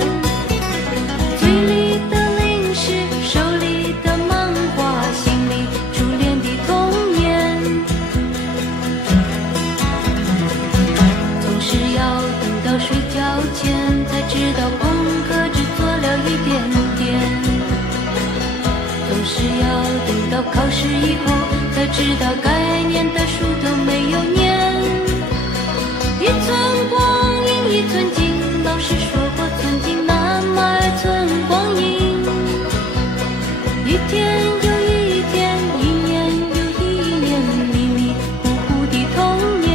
嘴里的零食，手里的漫画，心里初恋的童年。总是要等到睡觉前，才知道功课只做了一点点。总是要等到考试以后，才知道该念的书都没有念。一寸光阴一寸金，老师说过寸金难买寸光阴。一天又一天，一年又一年，迷迷糊糊的童年。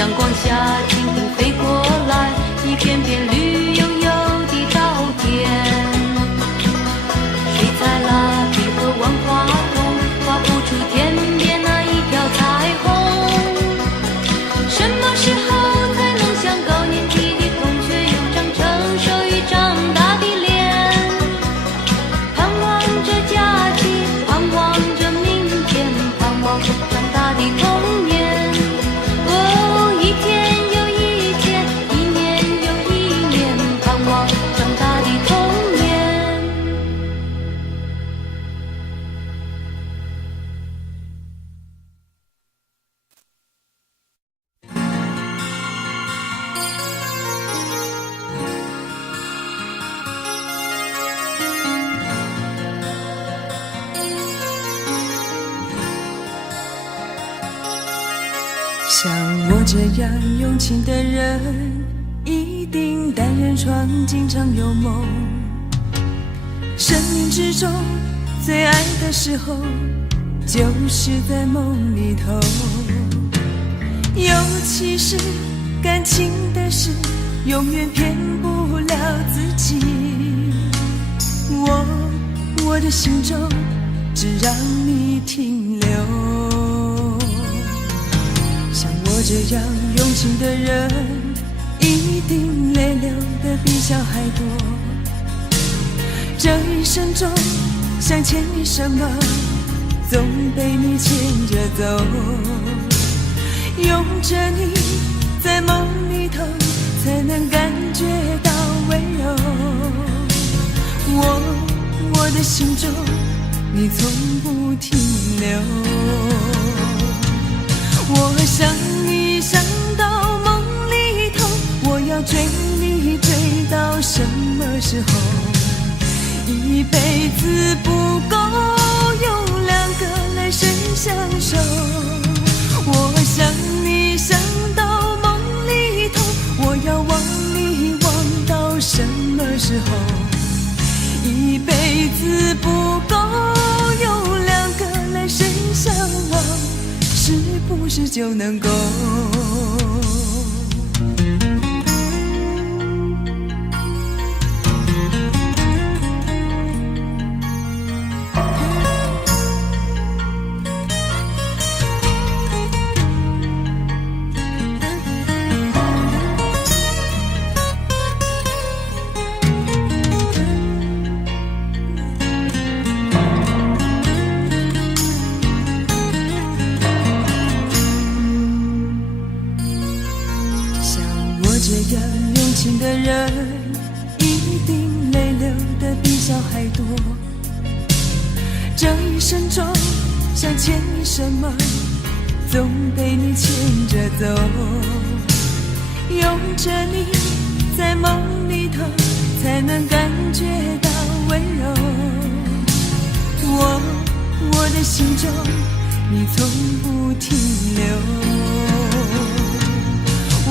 阳光下蜻蜓飞过来，一片片绿油油的稻田。谁采了皮和万花筒，画不出天边那一条彩虹。什么时候才能像高年级的同学，有张成熟与长大的脸？盼望着假期，盼望着明天，盼望长大的童年。哦，一天又一天，一年又一年，盼望长大的童年。像我这样用情的人，一定单人床，经常有梦。生命之中最爱的时候，就是在梦里头。尤其是感情的事，永远骗不了自己。我的心中只让你停留。像我这样用情的人，一定泪流的比小孩多。这一生中想牵你什么，总被你牵着走。拥着你在梦里头，才能感觉到温柔。我的心中你从不停留。我想你想到梦里头，我要追你追到什么时候？一辈子不够用两个来生相守。我想你想到梦里头，我要忘你忘到什么时候？一辈子不够用两个来生相望，是不是就能够？这样用情的人，一定泪流的比小孩多。这一生中想牵你什么，总被你牵着走。拥着你在梦里头，才能感觉到温柔。我的心中你从不停留。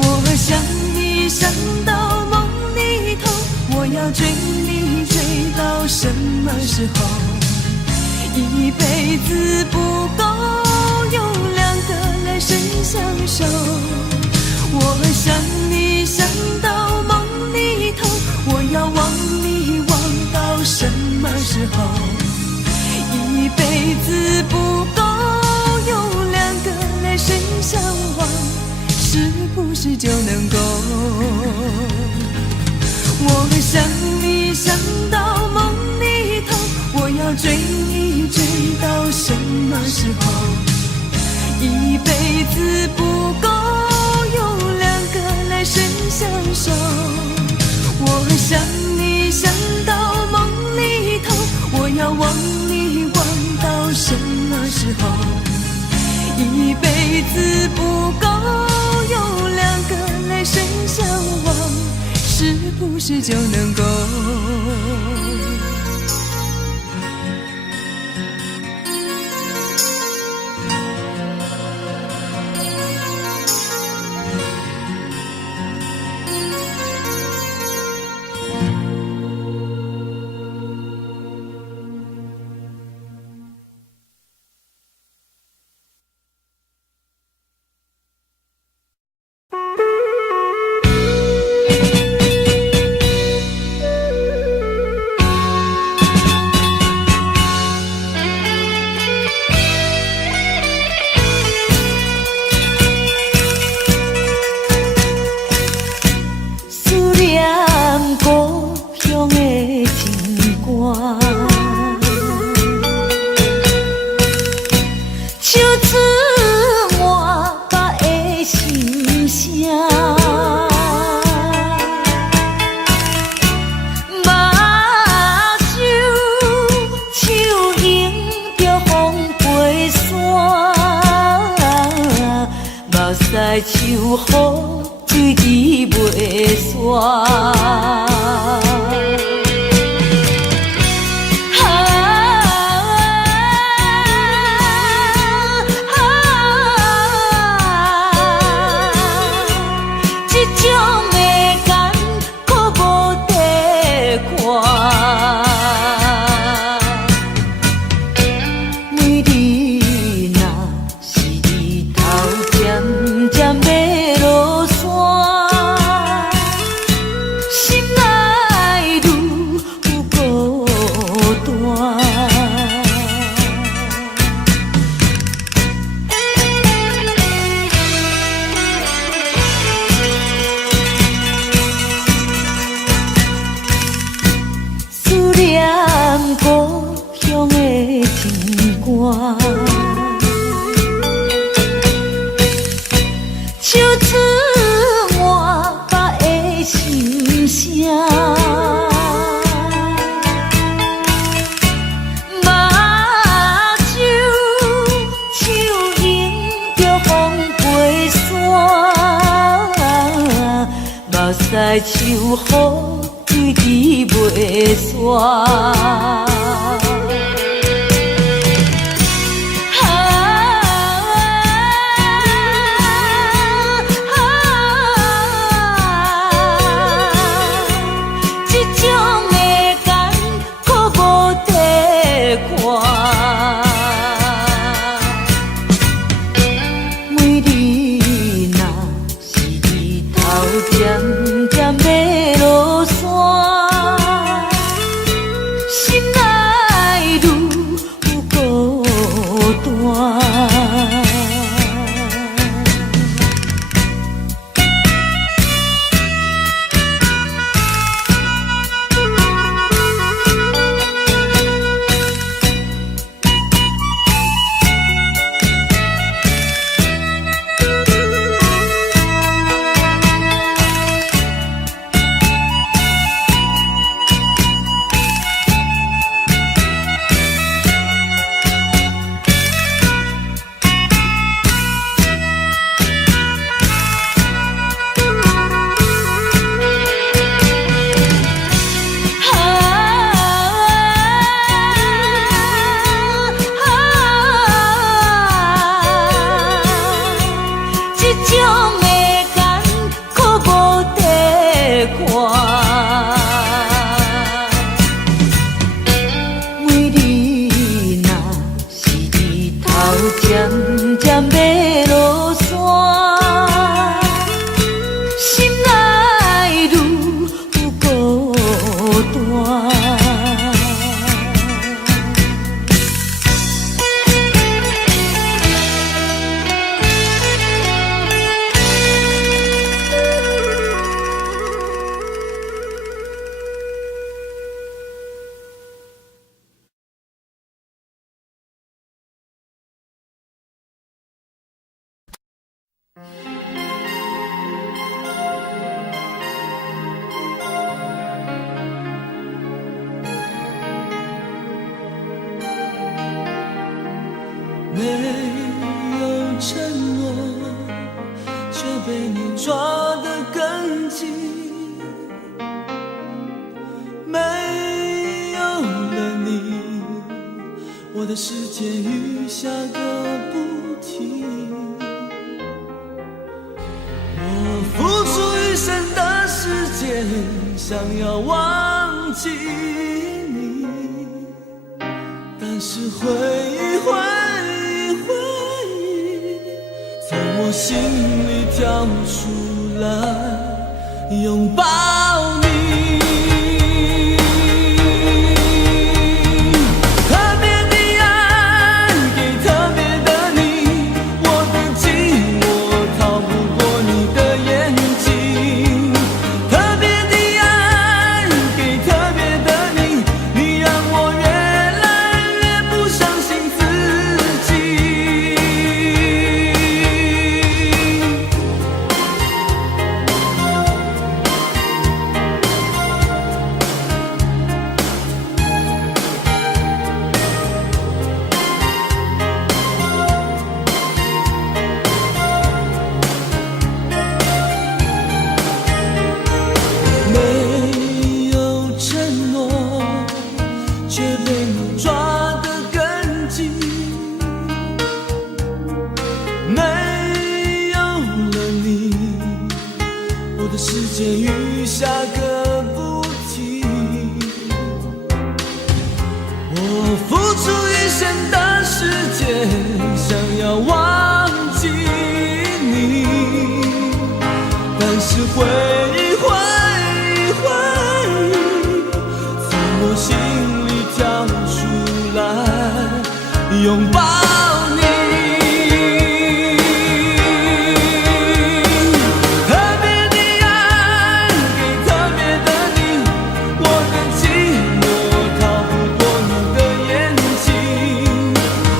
我想你想到梦里头，我要追你追到什么时候？一辈子不够用两个来生相守。我想你想到梦里头，我要忘你忘到什么时候？一辈子不够用两个来生相望，是不是就能够？我想你想到梦里头，我要追你追到什么时候？一辈子不够用两个来生相守。我想你想到梦里头，我要忘你忘到什么时候？一辈子不够用两个来生相望，是不是就能够？在秋雨水滴袂煞。在秋雨水滴袂煞。没有承诺，却被你抓得更紧。没有了你，我的世界雨下个不停。我付出一生的时间，想要忘记你，但是回忆从我心里跳出来拥抱你。特别的爱给特别的你，我的寂寞逃不过你的眼睛。特别的爱给特别的你，你让我越来越不相信自己。没有了你，我的世界雨下个不停。我付出一生的时间，想要忘记你，但是回忆从我心里跳出来，拥抱你。特别的爱给特别的你，我的寂寞逃不过你的眼睛。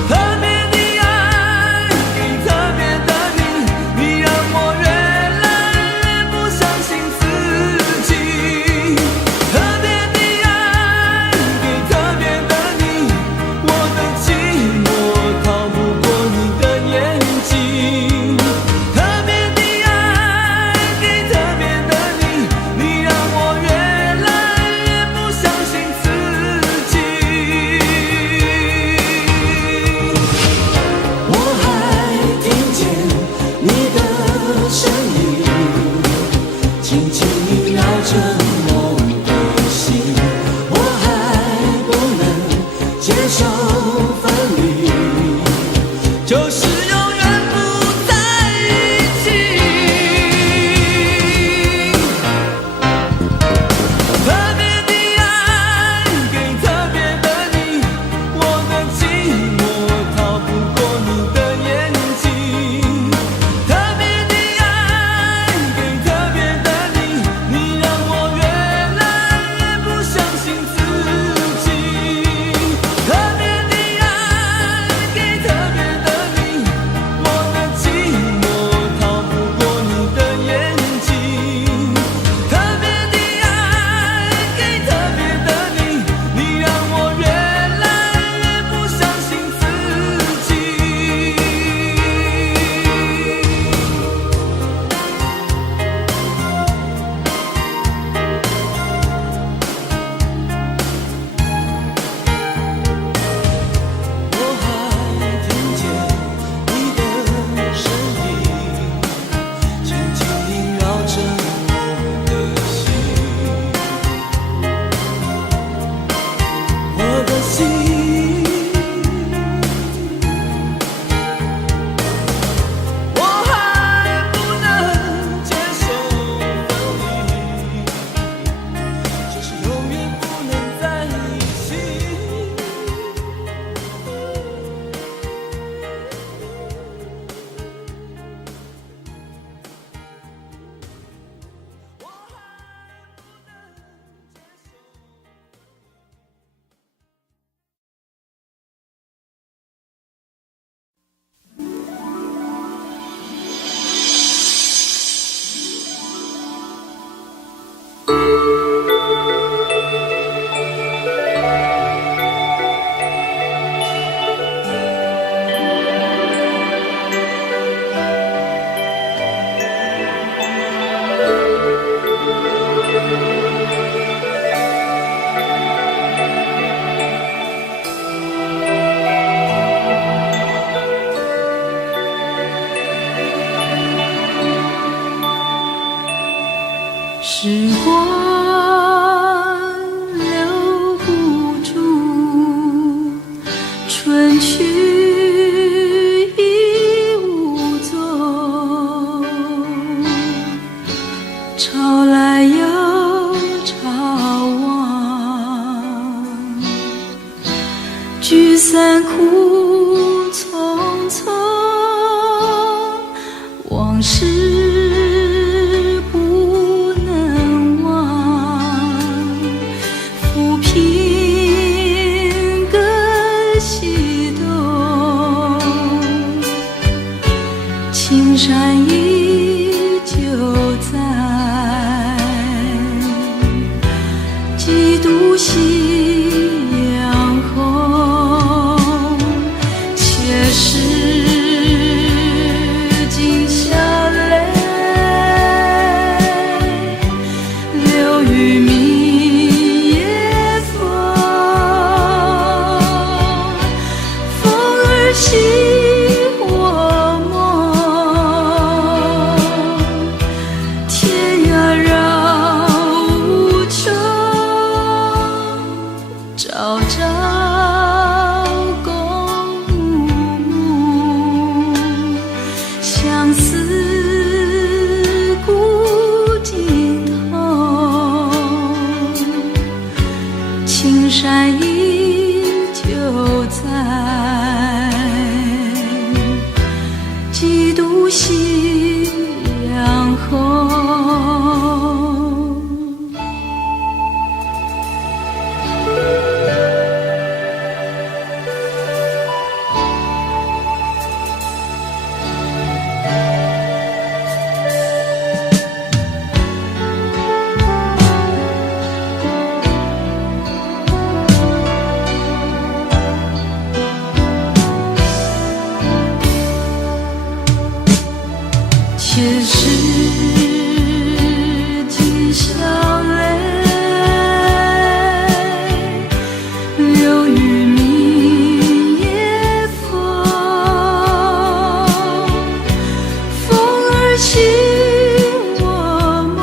特别的爱给特别的你，你让我越来越不相信自己。特别的爱给特别的你，我的寂寞逃不过你的眼睛。特别的爱给特别的你，你让我越来越不相信自己。我还听见你的声音，轻轻萦绕着我的心。我还不能接受分离，就是永远不在一起。特别的爱给特别的你，我的寂寞逃不过你的眼睛。特别的爱给特别的你，你让我越来越不相信自己。特别的爱给特别的你，我的寂寞逃不过你的眼睛。特别的爱给特别的你，你让我越来越不相信自己。我还听见你的声音，轻轻萦绕着我的心。我的心，我还不能接受分离，就是永远不能在一起。时光留不住，春去已无踪，潮来又潮往，聚散苦匆匆，往事青山依旧在，几度夕阳红，且是今宵泪，流于明夜风，风儿熄我梦。夕阳红。前世今宵泪，流于明夜风。风儿轻我梦，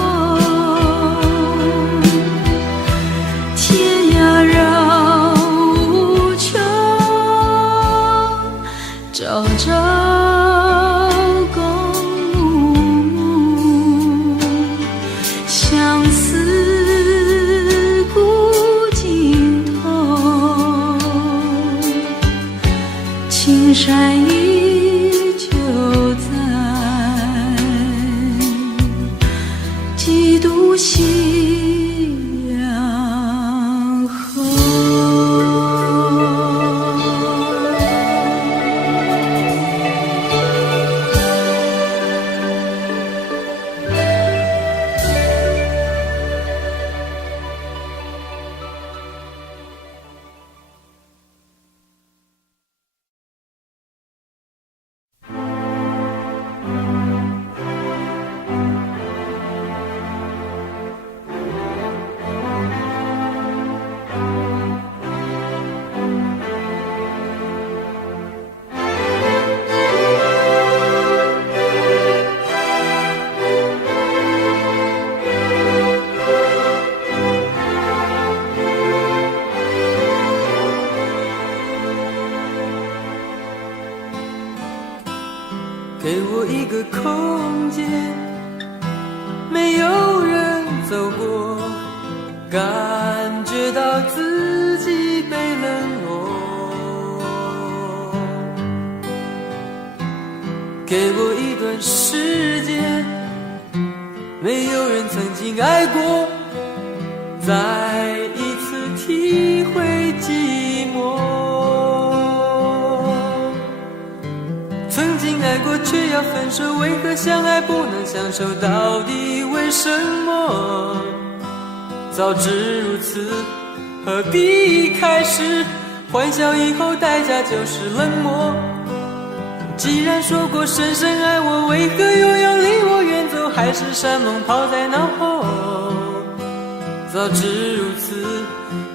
天涯绕无穷。朝朝相思古今头，青山依旧在，几度夕阳红。给我一个空间，没有人走过，感觉到自己被冷落。给我一段时间，没有人曾经爱过，再一次体会寂寞。曾经爱过却要分手，为何相爱不能相守？到底为什么？早知如此，何必开始？欢笑以后代价就是冷漠。既然说过深深爱我，为何又要离我远走？海誓山盟抛在脑后。早知如此，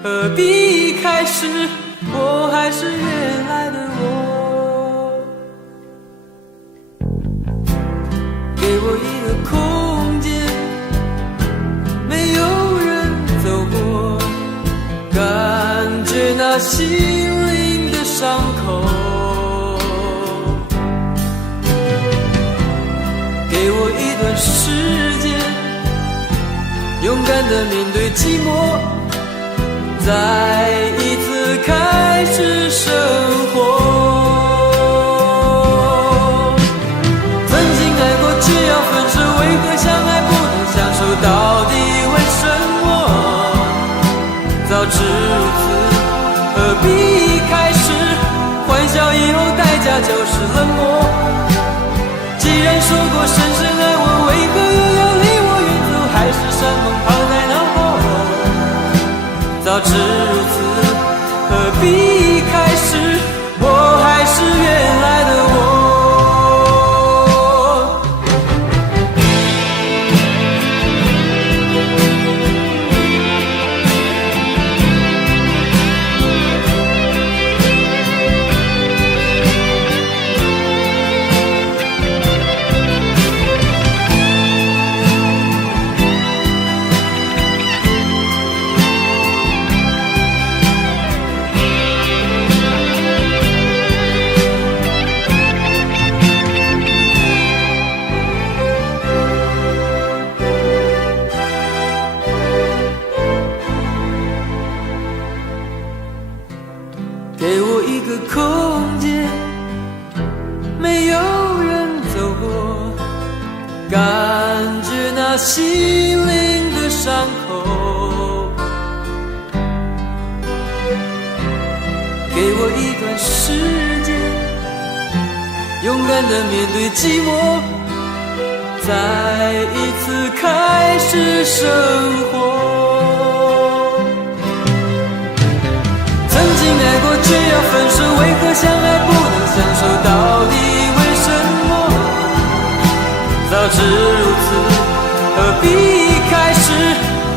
何必开始？我还是原来的我。给我一个空间，没有人走过，感觉那心灵的伤口。给我一段时间，勇敢地面对寂寞，再一次开始生活。只要分手，为何相爱不能相守？到底为什么？早知如此，何必开始？欢笑以后代价就是冷漠。既然说过深深爱我，为何又要离我远走？海誓山盟抛在脑后。早知如此，何必开始？我还是原来的我。感觉那心灵的伤口，给我一段时间，勇敢地面对寂寞，再一次开始生活。曾经爱过却要分手，为何相爱不能相守？到底为什么？早知如此，何必开始？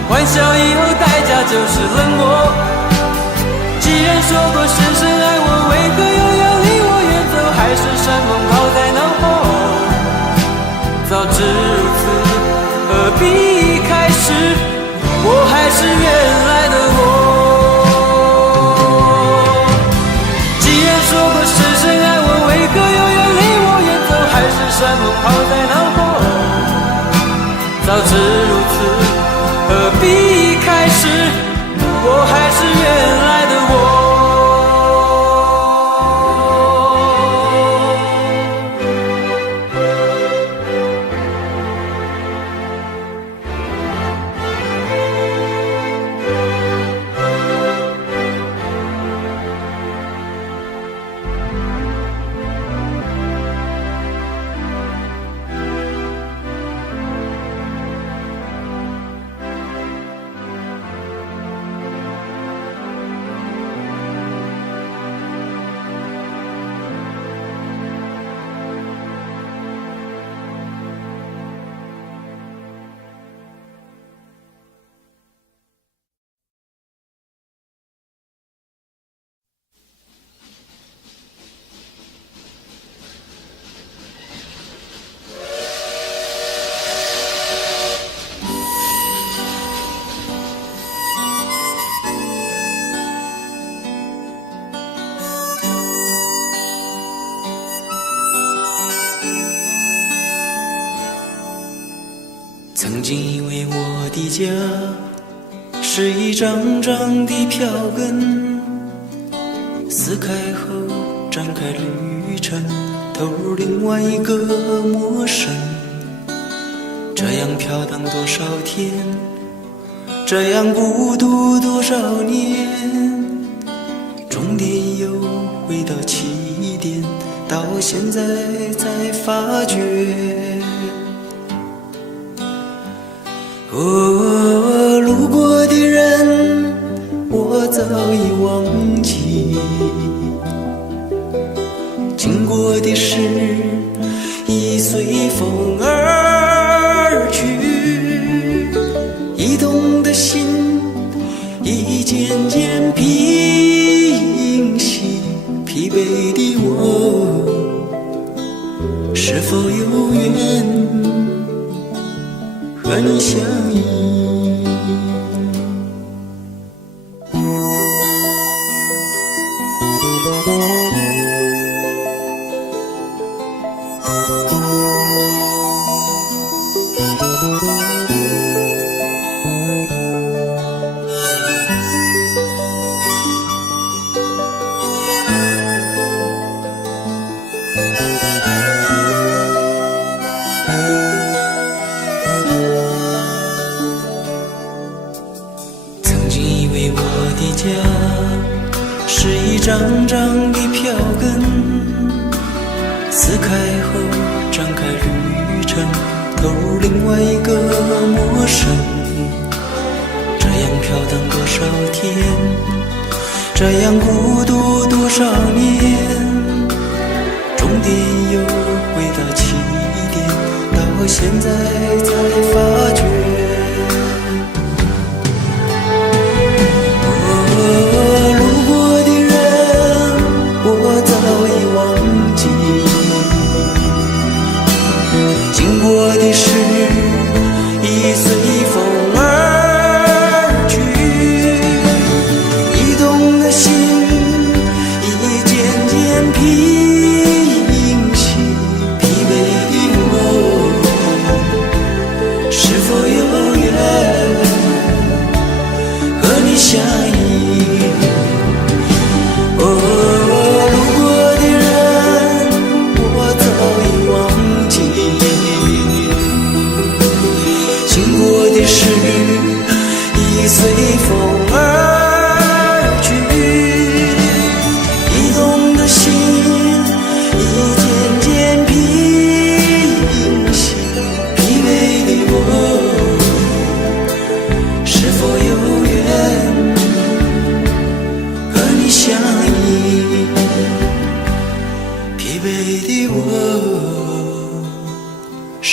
欢笑以后代价就是冷漠。既然说过深深爱我，为何又要离我远走？海誓山盟抛在脑后。早知如此，何必开始？我还是原来的我。山盟抛在脑后，早知如此，何必开始？我还是原来的我。曾经以为我的家是一张张的票根，撕开后展开旅程，投入另外一个陌生。这样飘荡多少天，这样孤独多少年，终点又回到起点，到现在才发觉。路过的人我早已忘记，经过的事已随风而去，移动的心已渐渐平息，疲惫的我是否有缘和你相依？是一张张的票根，撕开后展开旅程，投入另外一个陌生。这样飘荡多少天，这样孤独多少年，终点又回到起点，到现在才发觉。经过的事已随风而去，移动的心已渐渐平息，疲惫的我是否有缘和你相依？路过的人我早已忘记，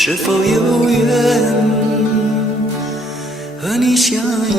是否有缘和你相遇？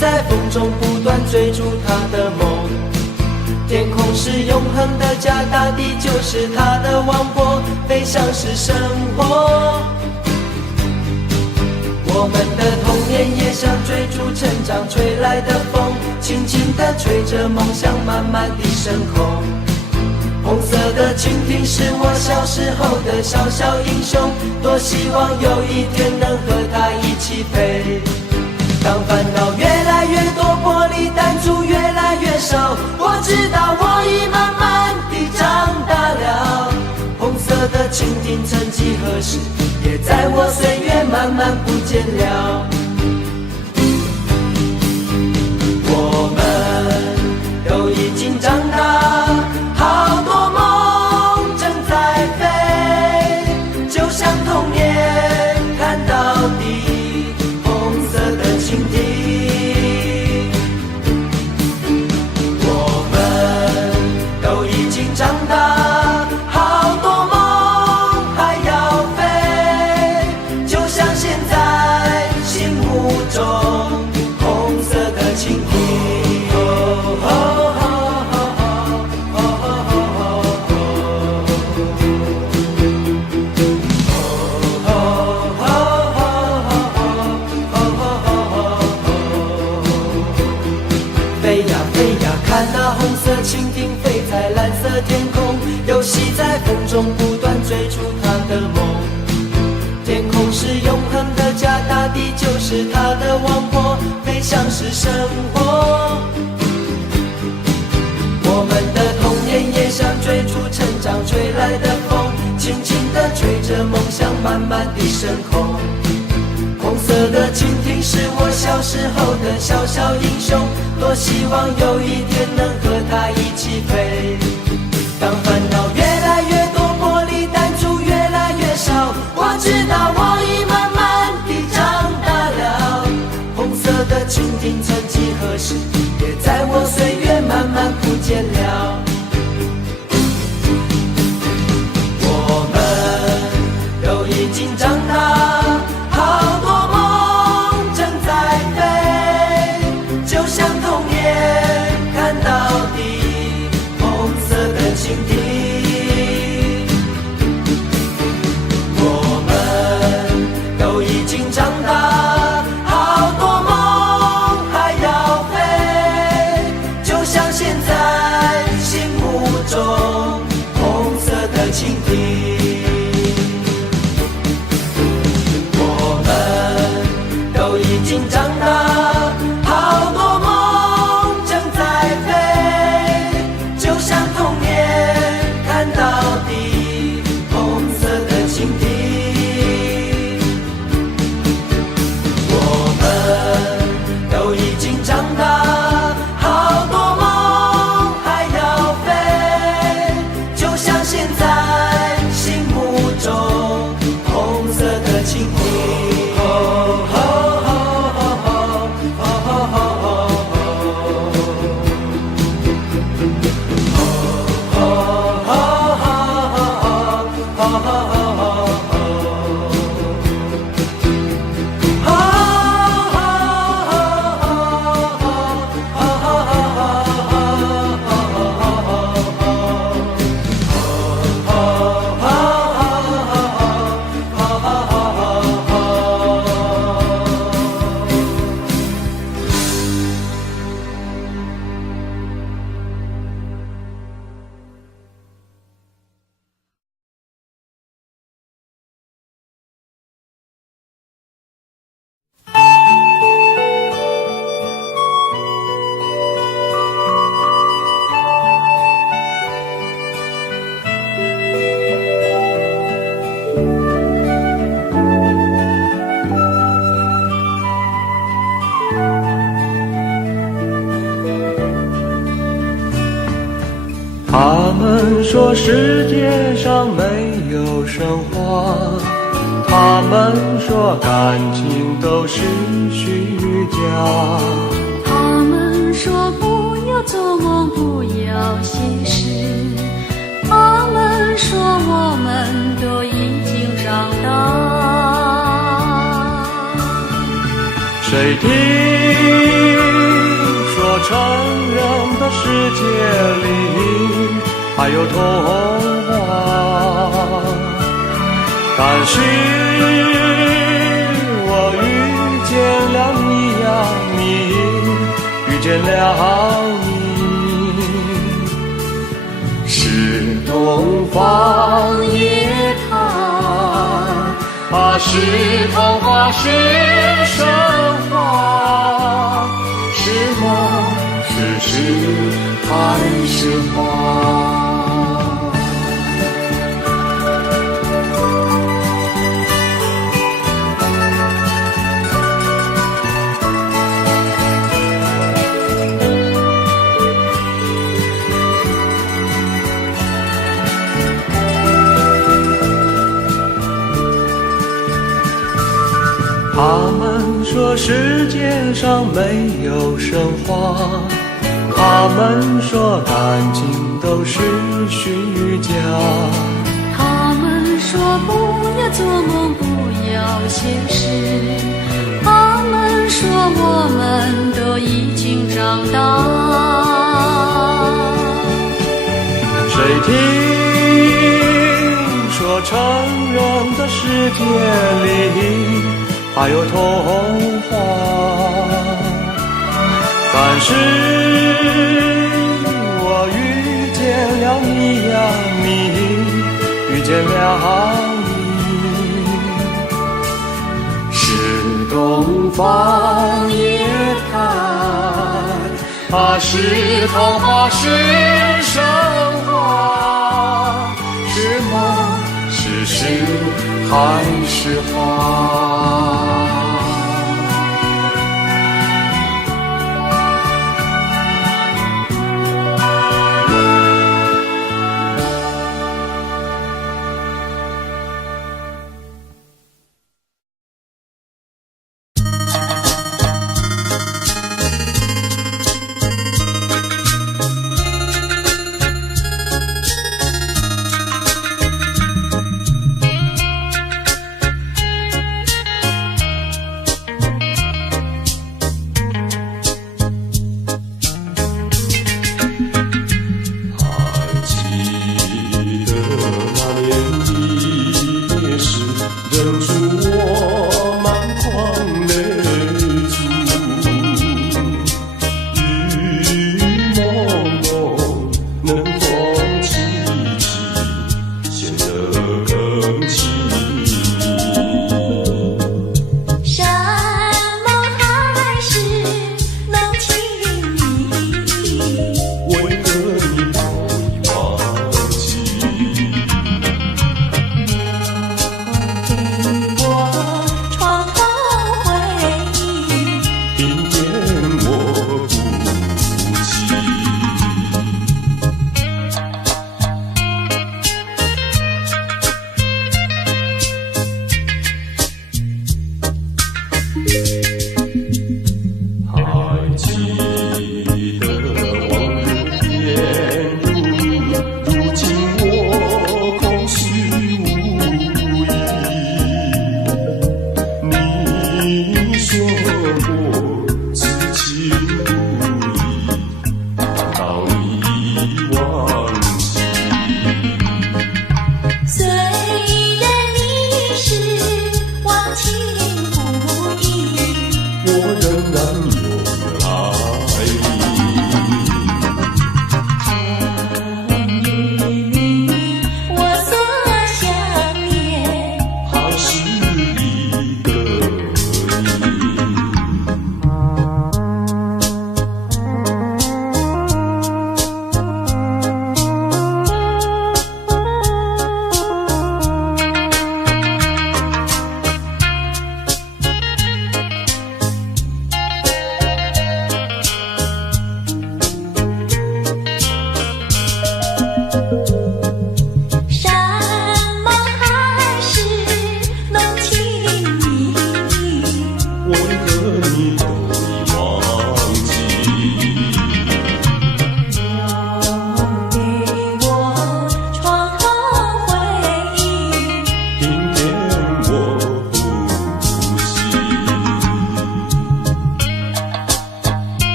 在风中不断追逐他的梦，天空是永恒的家，大地就是他的王国，飞翔是生活。我们的童年也像追逐成长吹来的风，轻轻地吹着梦想慢慢地升空。红色的蜻蜓是我小时候的小小英雄，多希望有一天能和他一起飞。当烦恼越来越多，玻璃弹珠越来越少，我知道我已慢慢地长大了。红色的蜻蜓曾几何时，也在我岁月慢慢不见了。我们都已经长大，好多梦正在飞，就像童年看到底。蜻蜓，我们都已经长大，好多梦还要飞，就像现在心目中红色的蜻蜓。看那红色蜻蜓飞在蓝色天空，游戏在风中不断追逐它的梦。天空是永恒的家，大地就是它的王国，飞翔是生活。我们的童年也像追逐成长吹来的风，轻轻地吹着梦想慢慢地升空。红色的蜻蜓是我小时候的小小英雄，多希望有一天能和他一起飞。当烦恼越来越多，玻璃弹珠越来越少，我知道我已慢慢地长大了。红色的蜻蜓曾几何时，也在我岁月慢慢不见了。我们都已经长大，好多梦正在飞，就像童年看到底，红色的蜻蜓。说世界上没有神话，他们说感情都是虚假，他们说不要做梦，不要写诗，他们说我们都已经长大。谁听说成人的世界里还有童话？但是我遇见了你呀，你遇见了你，是东方夜谭，是童话，是神话，是梦，是诗，还是画？他们说世界上没有神话，他们说感情都是虚假，他们说不要做梦，不要写诗，他们说我们都已经长大。谁听说成人的世界里还有童话？但是我遇见了你呀，你遇见了你，是东方夜谭，是童话，是神话，是梦，是诗，还是画？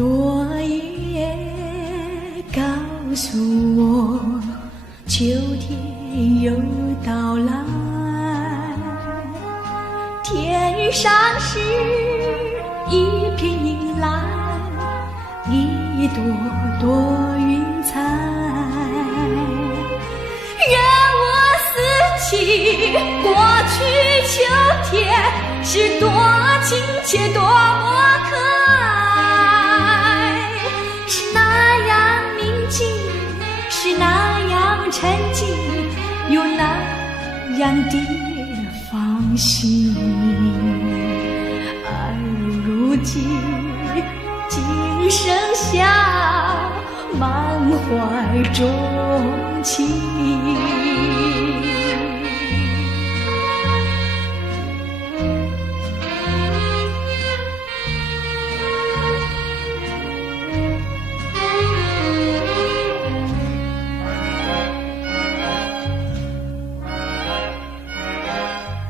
落叶告诉我，秋天又到来。天上是一片银蓝，一朵朵云彩，让我思起过去秋天是多亲切，多么可爱，是那样宁静，是那样沉静，又那样的放心。而如今仅剩下满怀衷情。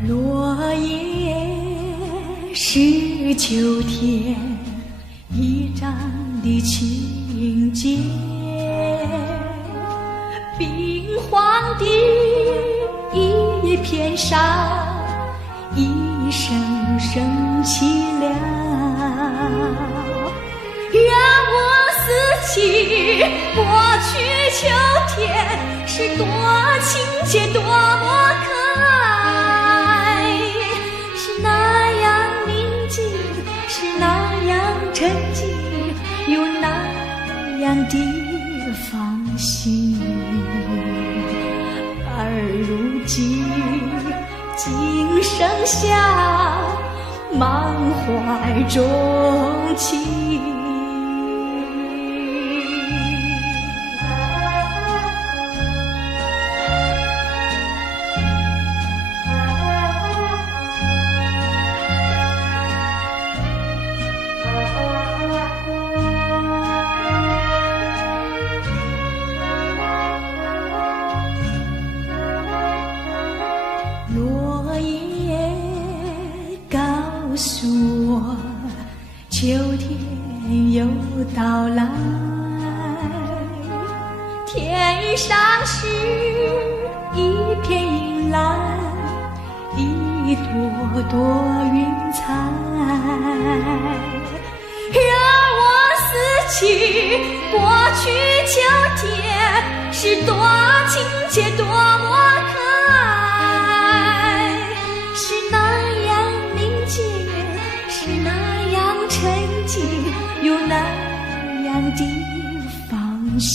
落叶是秋天一张的情节，冰黄的一片沙，一声声凄凉，让我思起过去秋天是多亲切，多么可爱，是那样宁静，是那样沉静，又那样的放心。而如今仅剩下满怀衷情。落叶告诉我，秋天又到来，天上是一片银蓝，一朵朵云彩，让我思起过去秋天是多亲切，多么可爱，是那样宁静，是那样沉静，又那样的放心。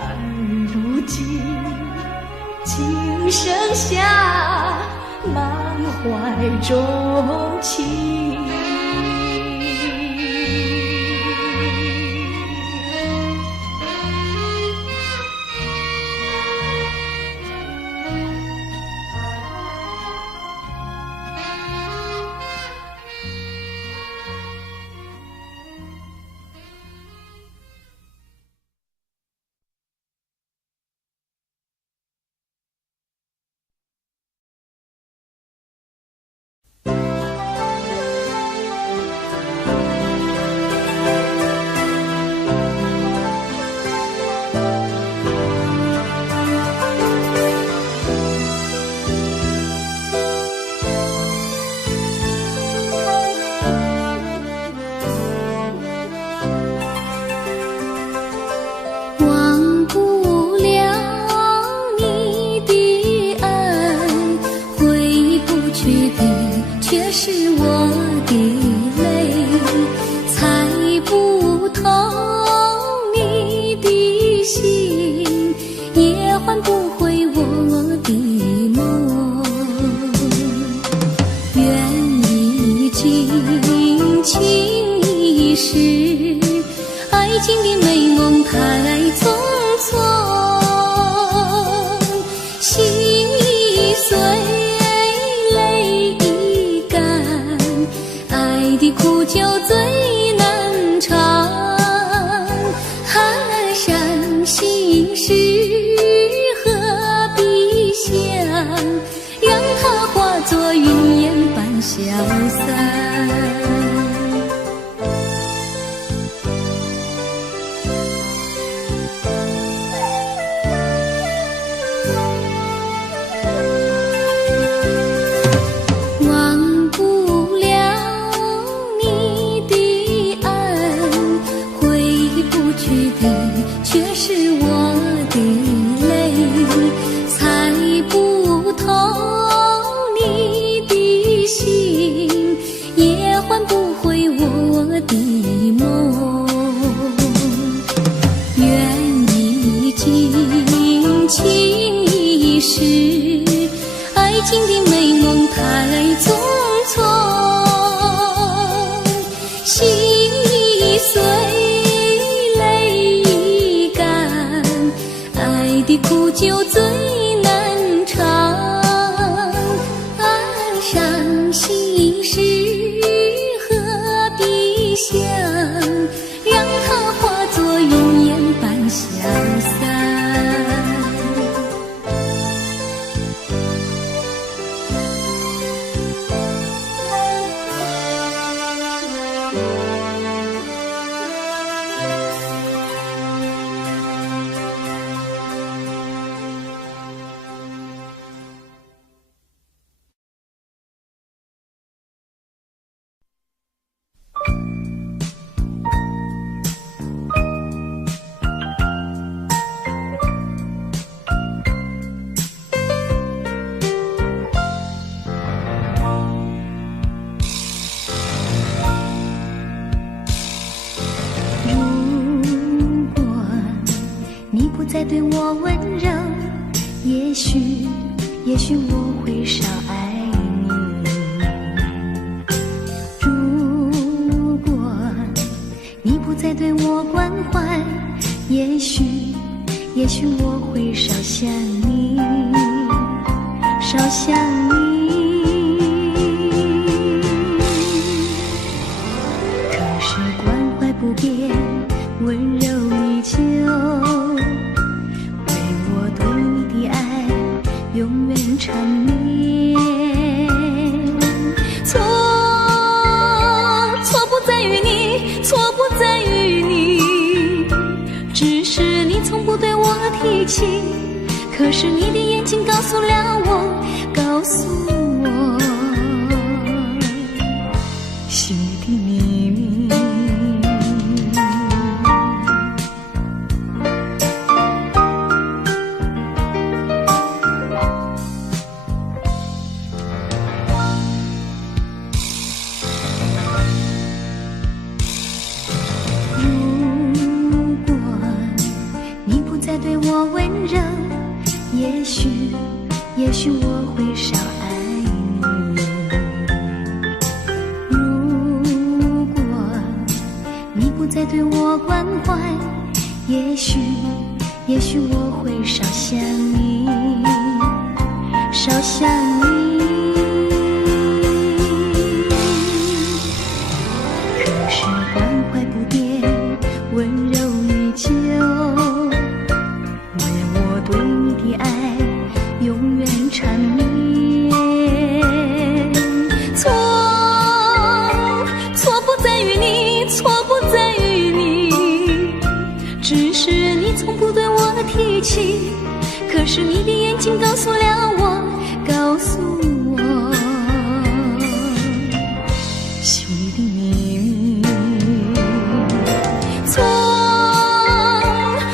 而如今仅剩下满怀衷情。消散。情的美梦太匆匆，心已碎，泪已干，爱的苦酒最难尝。伤心事何必想，让它化作云烟般消散。再对我温柔，也许我会少爱你。如果你不再对我关怀，也许我会少想你，少想你。可是关怀不变，温柔依旧，永远缠绵。错不在于你，错不在于你，只是你从不对我提起。可是你的眼睛告诉了我，告诉我心里的秘密。对我温柔，也许我会少爱你。如果你不再对我关怀，也许我会少想你，少想你。可是关怀不变，温柔依旧，对你的爱永远缠绵。错不在于你，错不在于你，只是你从不对我提起。可是你的眼睛告诉了我，告诉我心里的秘密。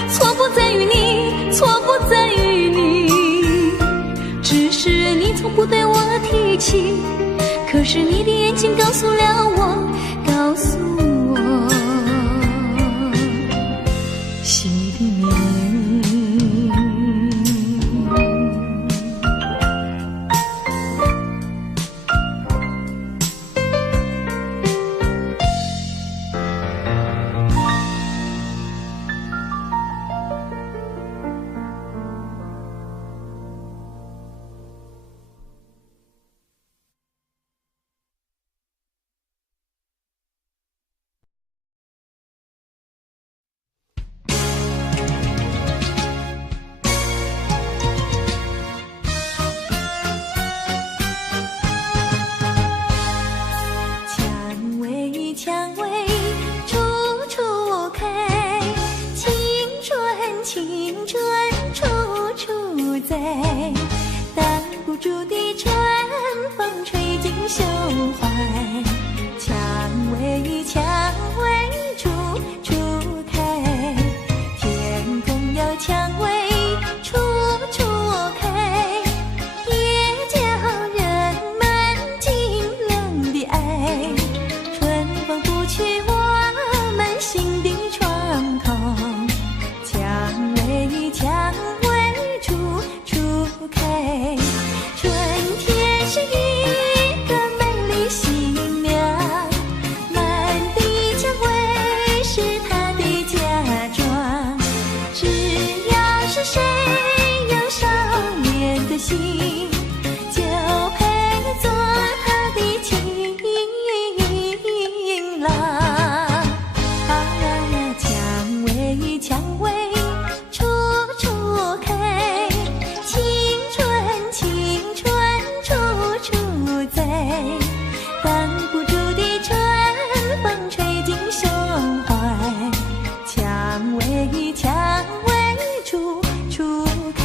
错不在于你，错不在于你，只是你从不对我提起。可是你的眼睛告诉了我，告诉我心里的秘密。在，挡不住的春风吹进胸怀，蔷薇蔷薇处处开。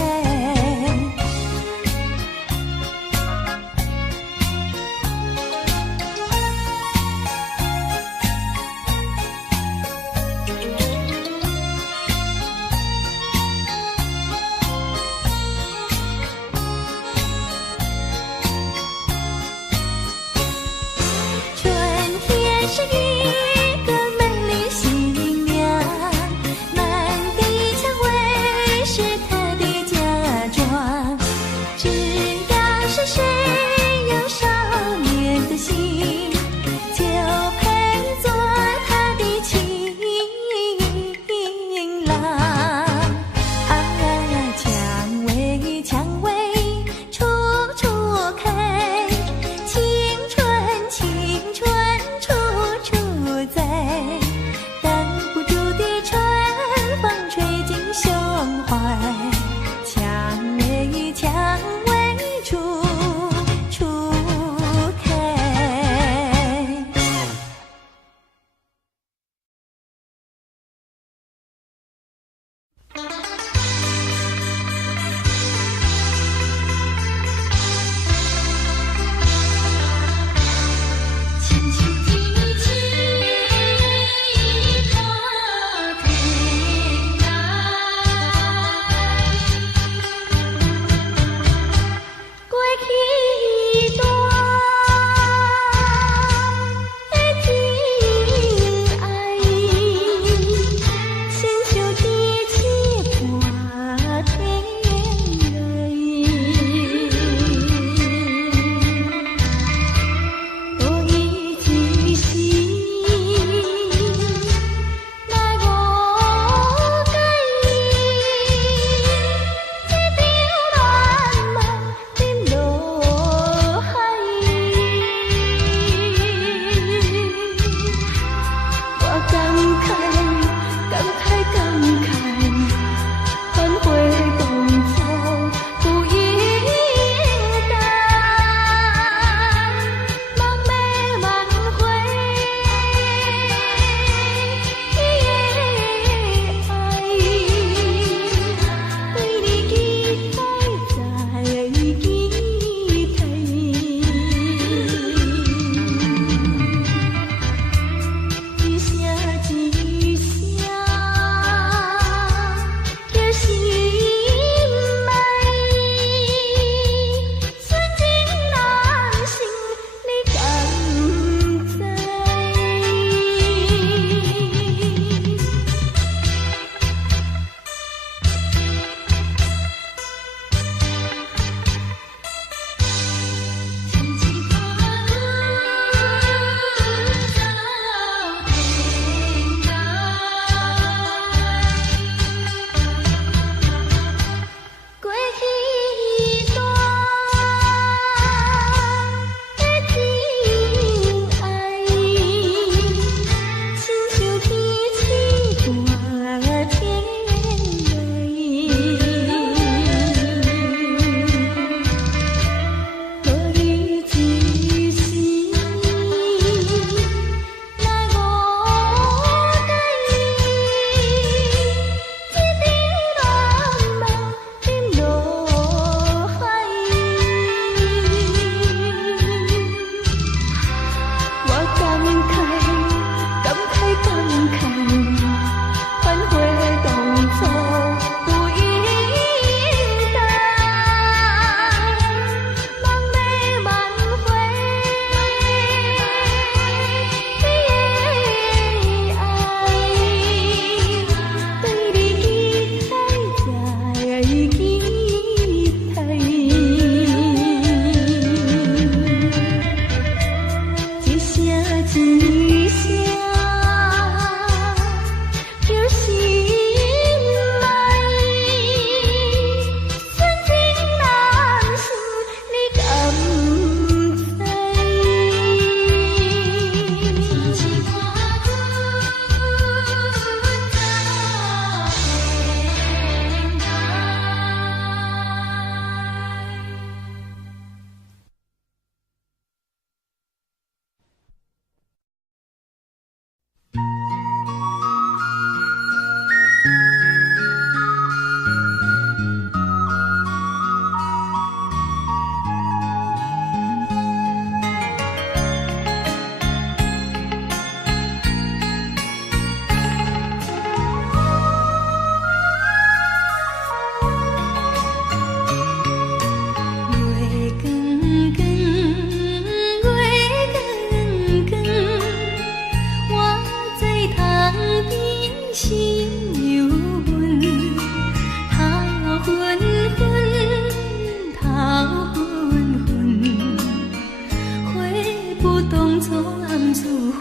不懂错暗自分。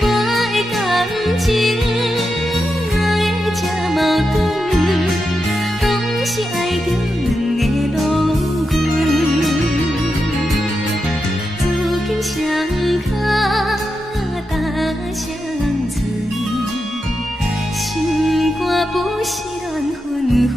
我的感情哪会这矛盾？总是爱着两个路棍，如今双脚踏双船，心肝不是乱纷纷。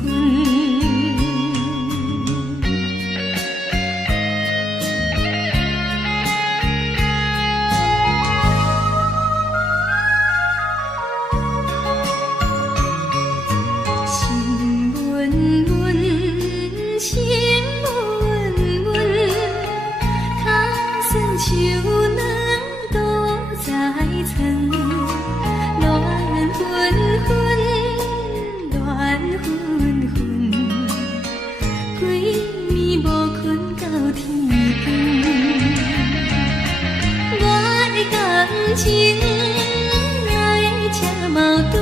情哪会这矛盾？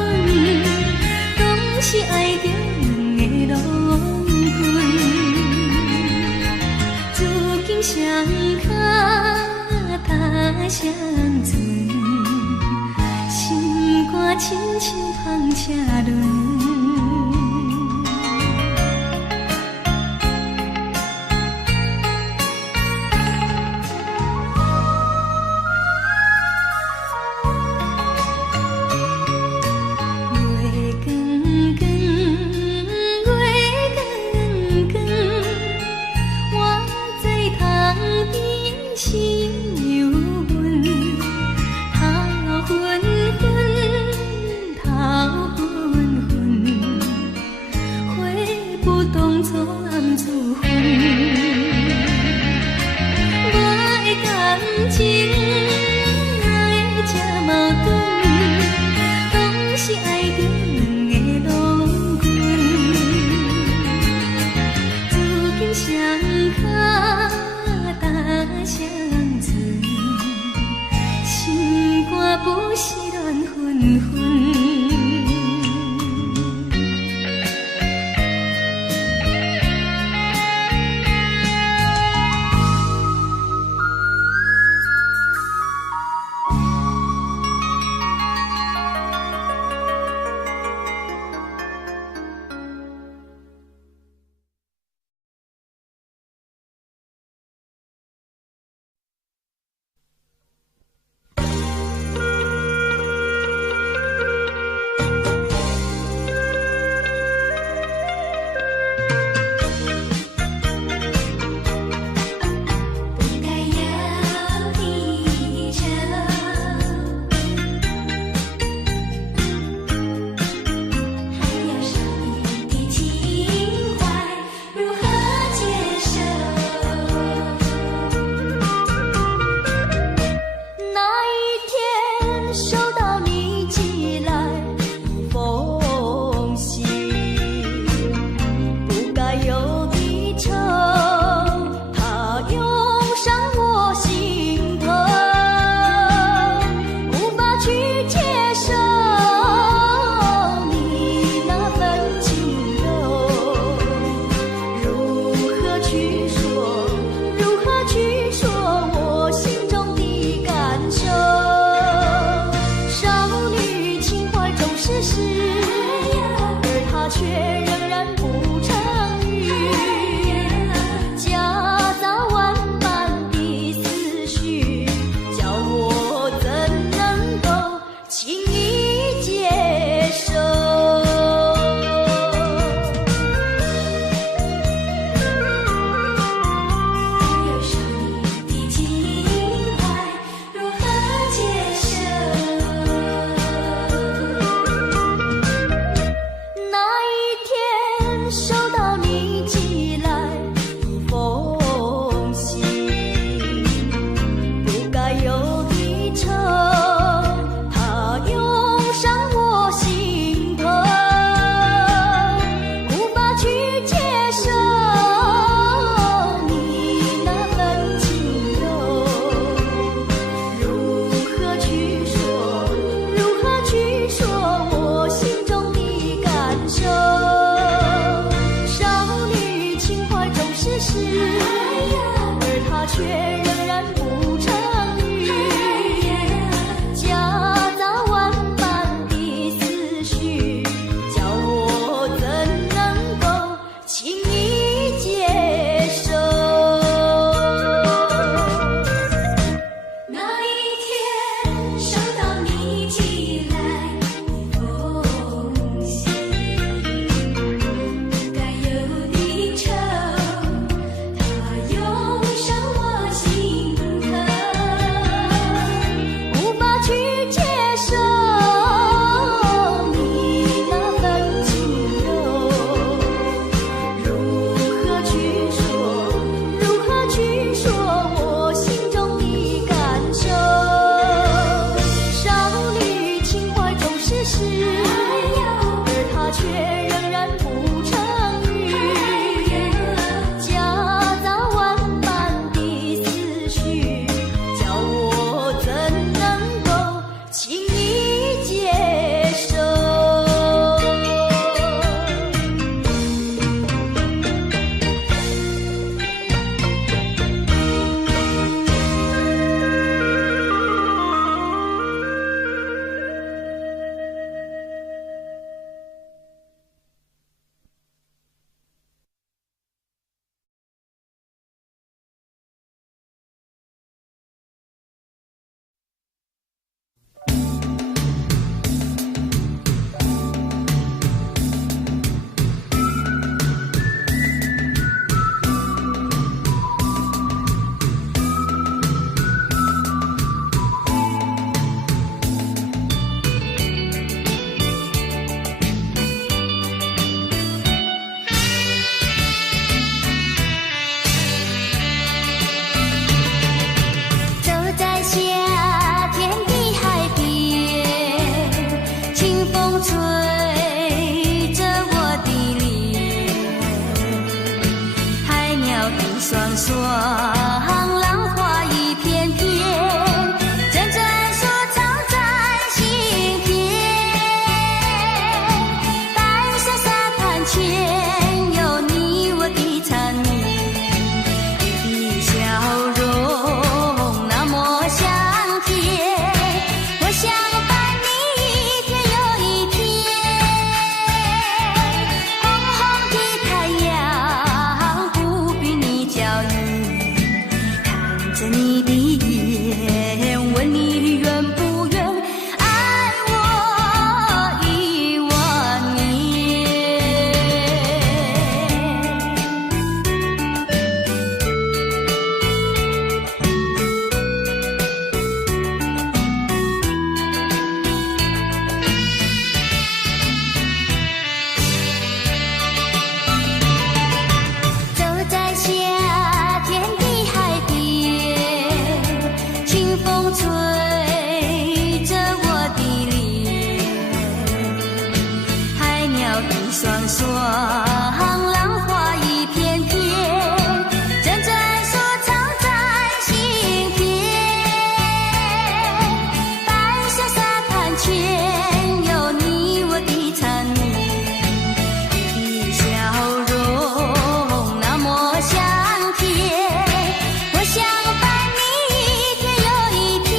总是爱着两个路棍，如今双脚踏双船，心肝亲像风车轮。不是乱纷纷。他却仍然不成语，夹杂万般的思绪，叫我怎能够轻易接受？那一天收到你寄来的风信，不该有的愁，它涌上我心头，无法去接受你那份轻柔，如何去说我心中的感受？少女情怀总是诗，而它却仍然不成语，夹杂万般的思绪，叫我怎能够轻易接受？走在夏天的海边，清风吹着我的脸，海鸟的双双，浪花一片片，阵阵说唱在心田。白色沙滩前有你我的缠绵，你的笑容那么香甜，我想伴你一天又一天。红红的太阳不比你娇艳，看着你的眼，问你愿不愿爱我10000年。走在夏天的海边，清风吹着我的脸，海鸟的双双，浪花一片片，阵阵说唱在心田。白色沙滩前有你我的缠绵，你的笑容那么香甜，我想伴你一天又一天。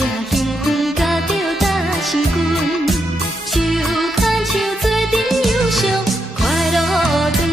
正兴奋，甲着大生棍，手牵手做阵忧伤，快乐长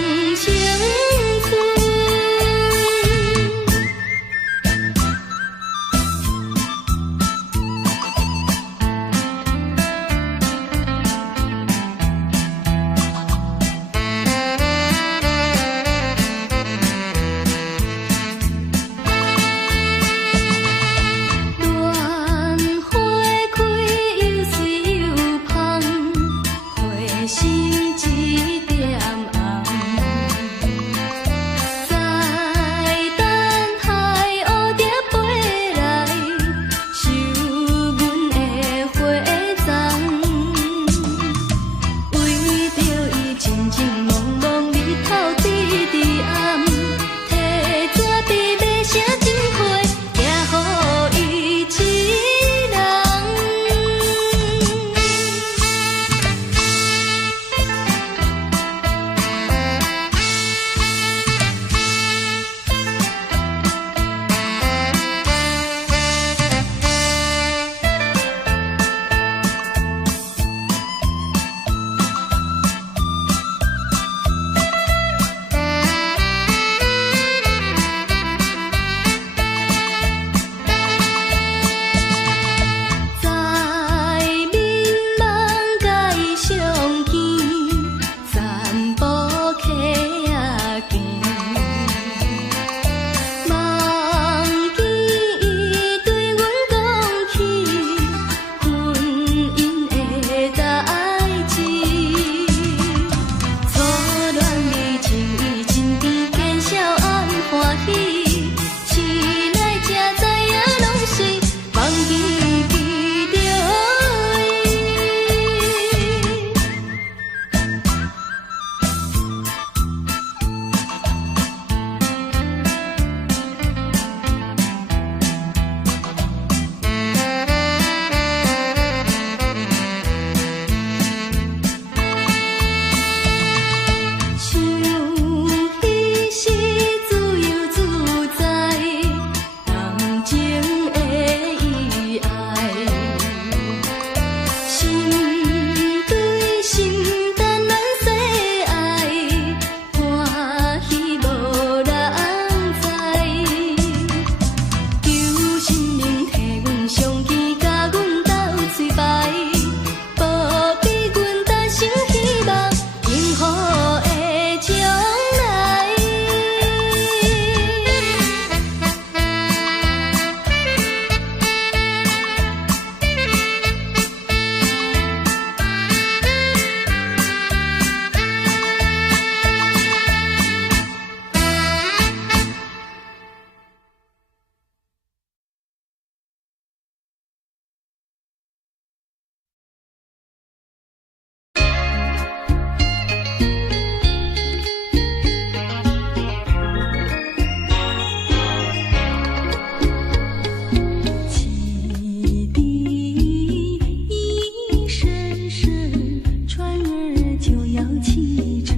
青春。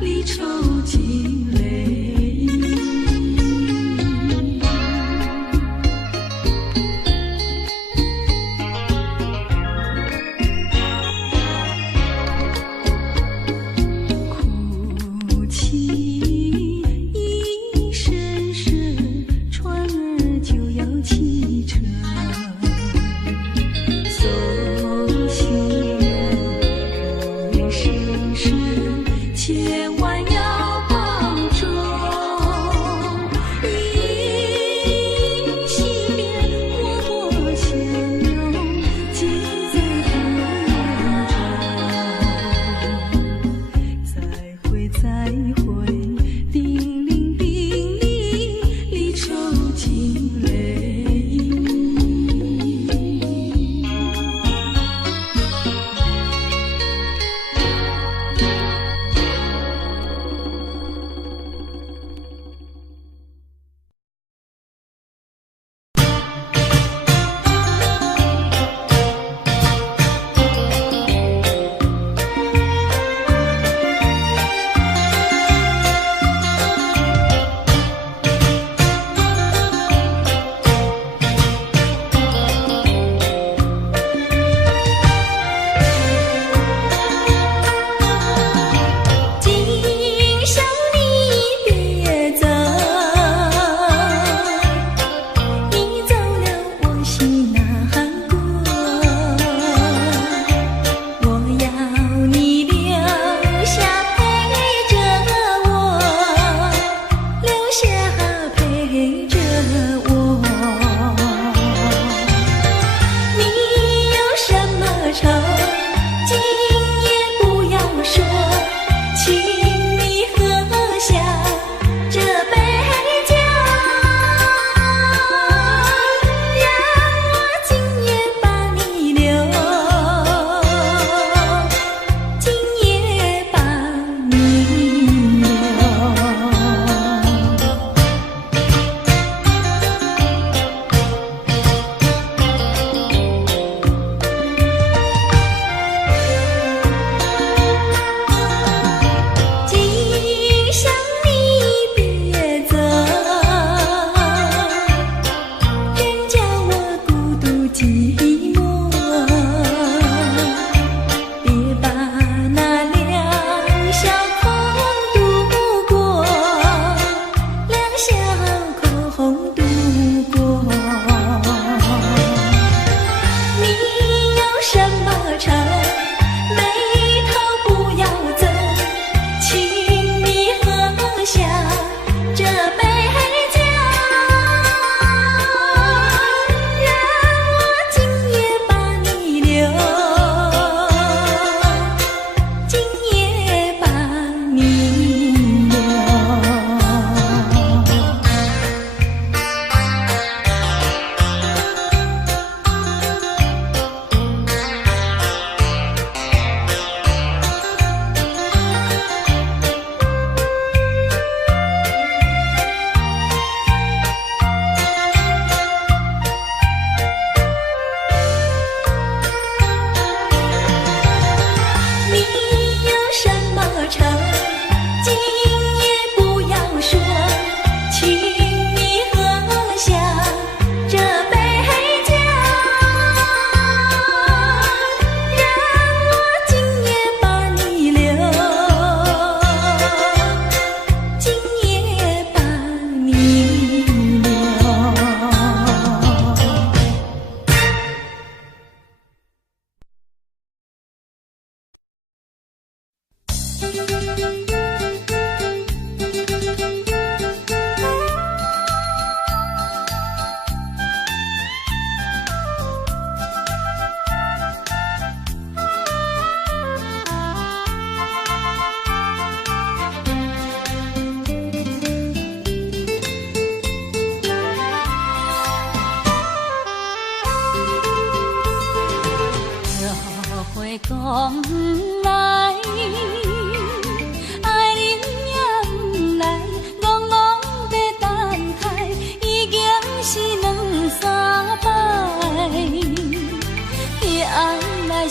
离愁尽泪。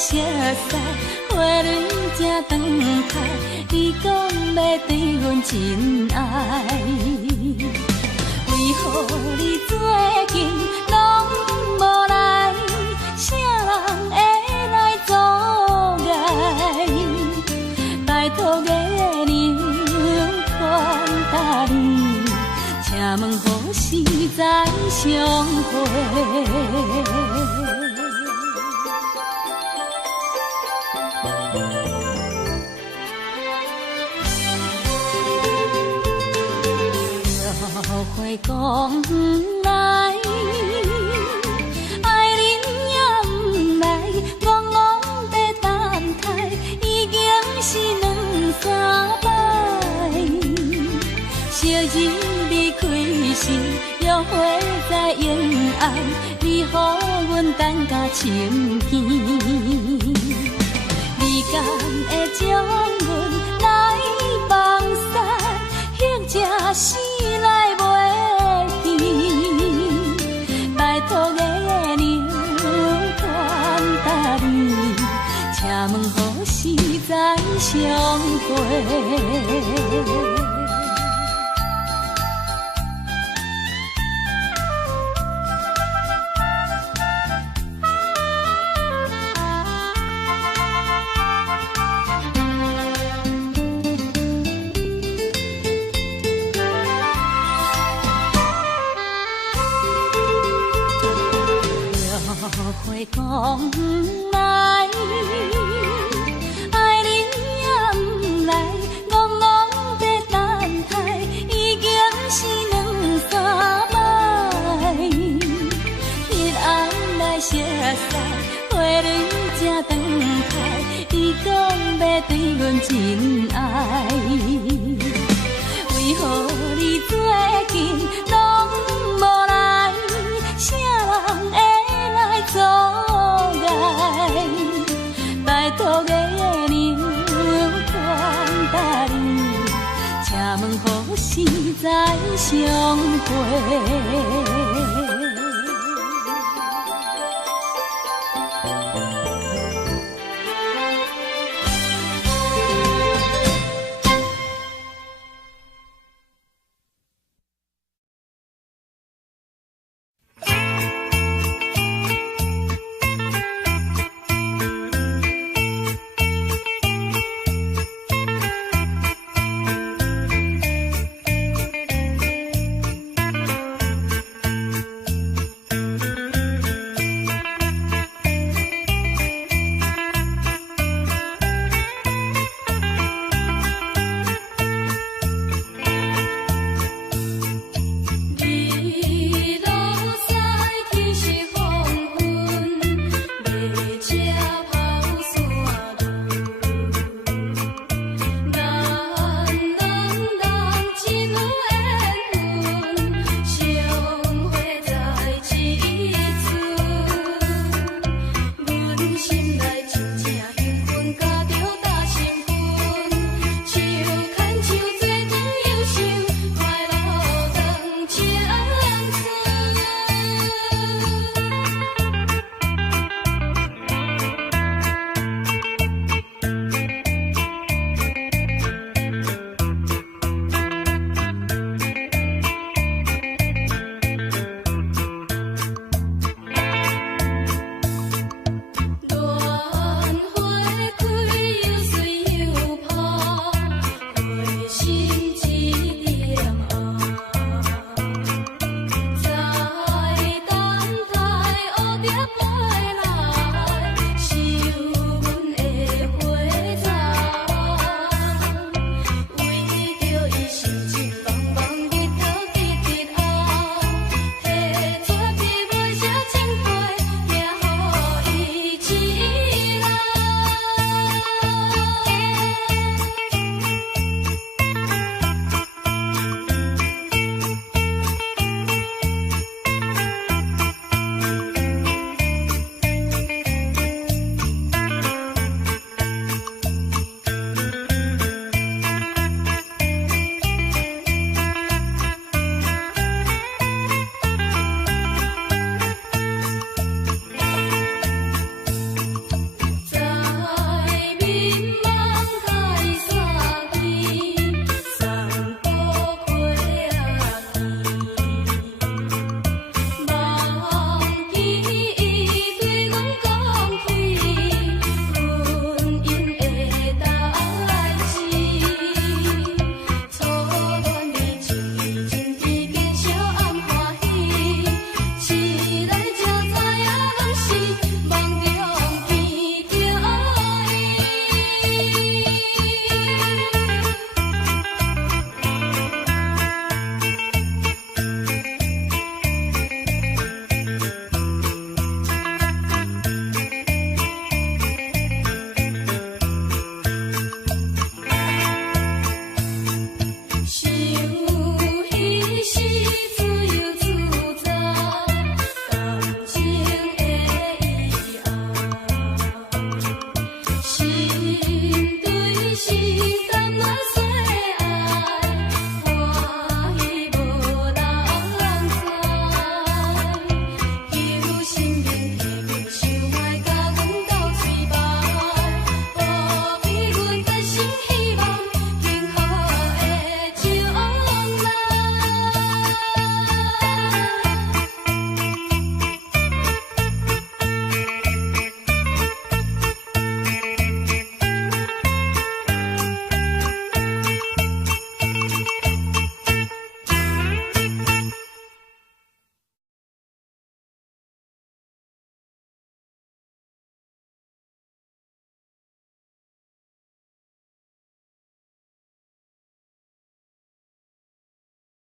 熟悉，花蕊正长开，你讲要对阮真爱，为何你最近拢无来？啥人会来阻碍？拜托月娘传达你，请问何时再相会？会讲来，爱人也不来，戆戆在等待，已经是两三摆。昔日离开时，约会在沿岸，你予阮等甲深更。你敢会将阮来放散，或者是来袂？拜托月娘传达你，请问何时再相会？会讲来，爱人也不来，戆戆在等待，已经是两三摆。彼暗来熟悉，花蕊正长开，你讲要对阮真爱，为何你最近拢无来？啥人会？阻碍，拜托月娘传达你，请问何时再相会？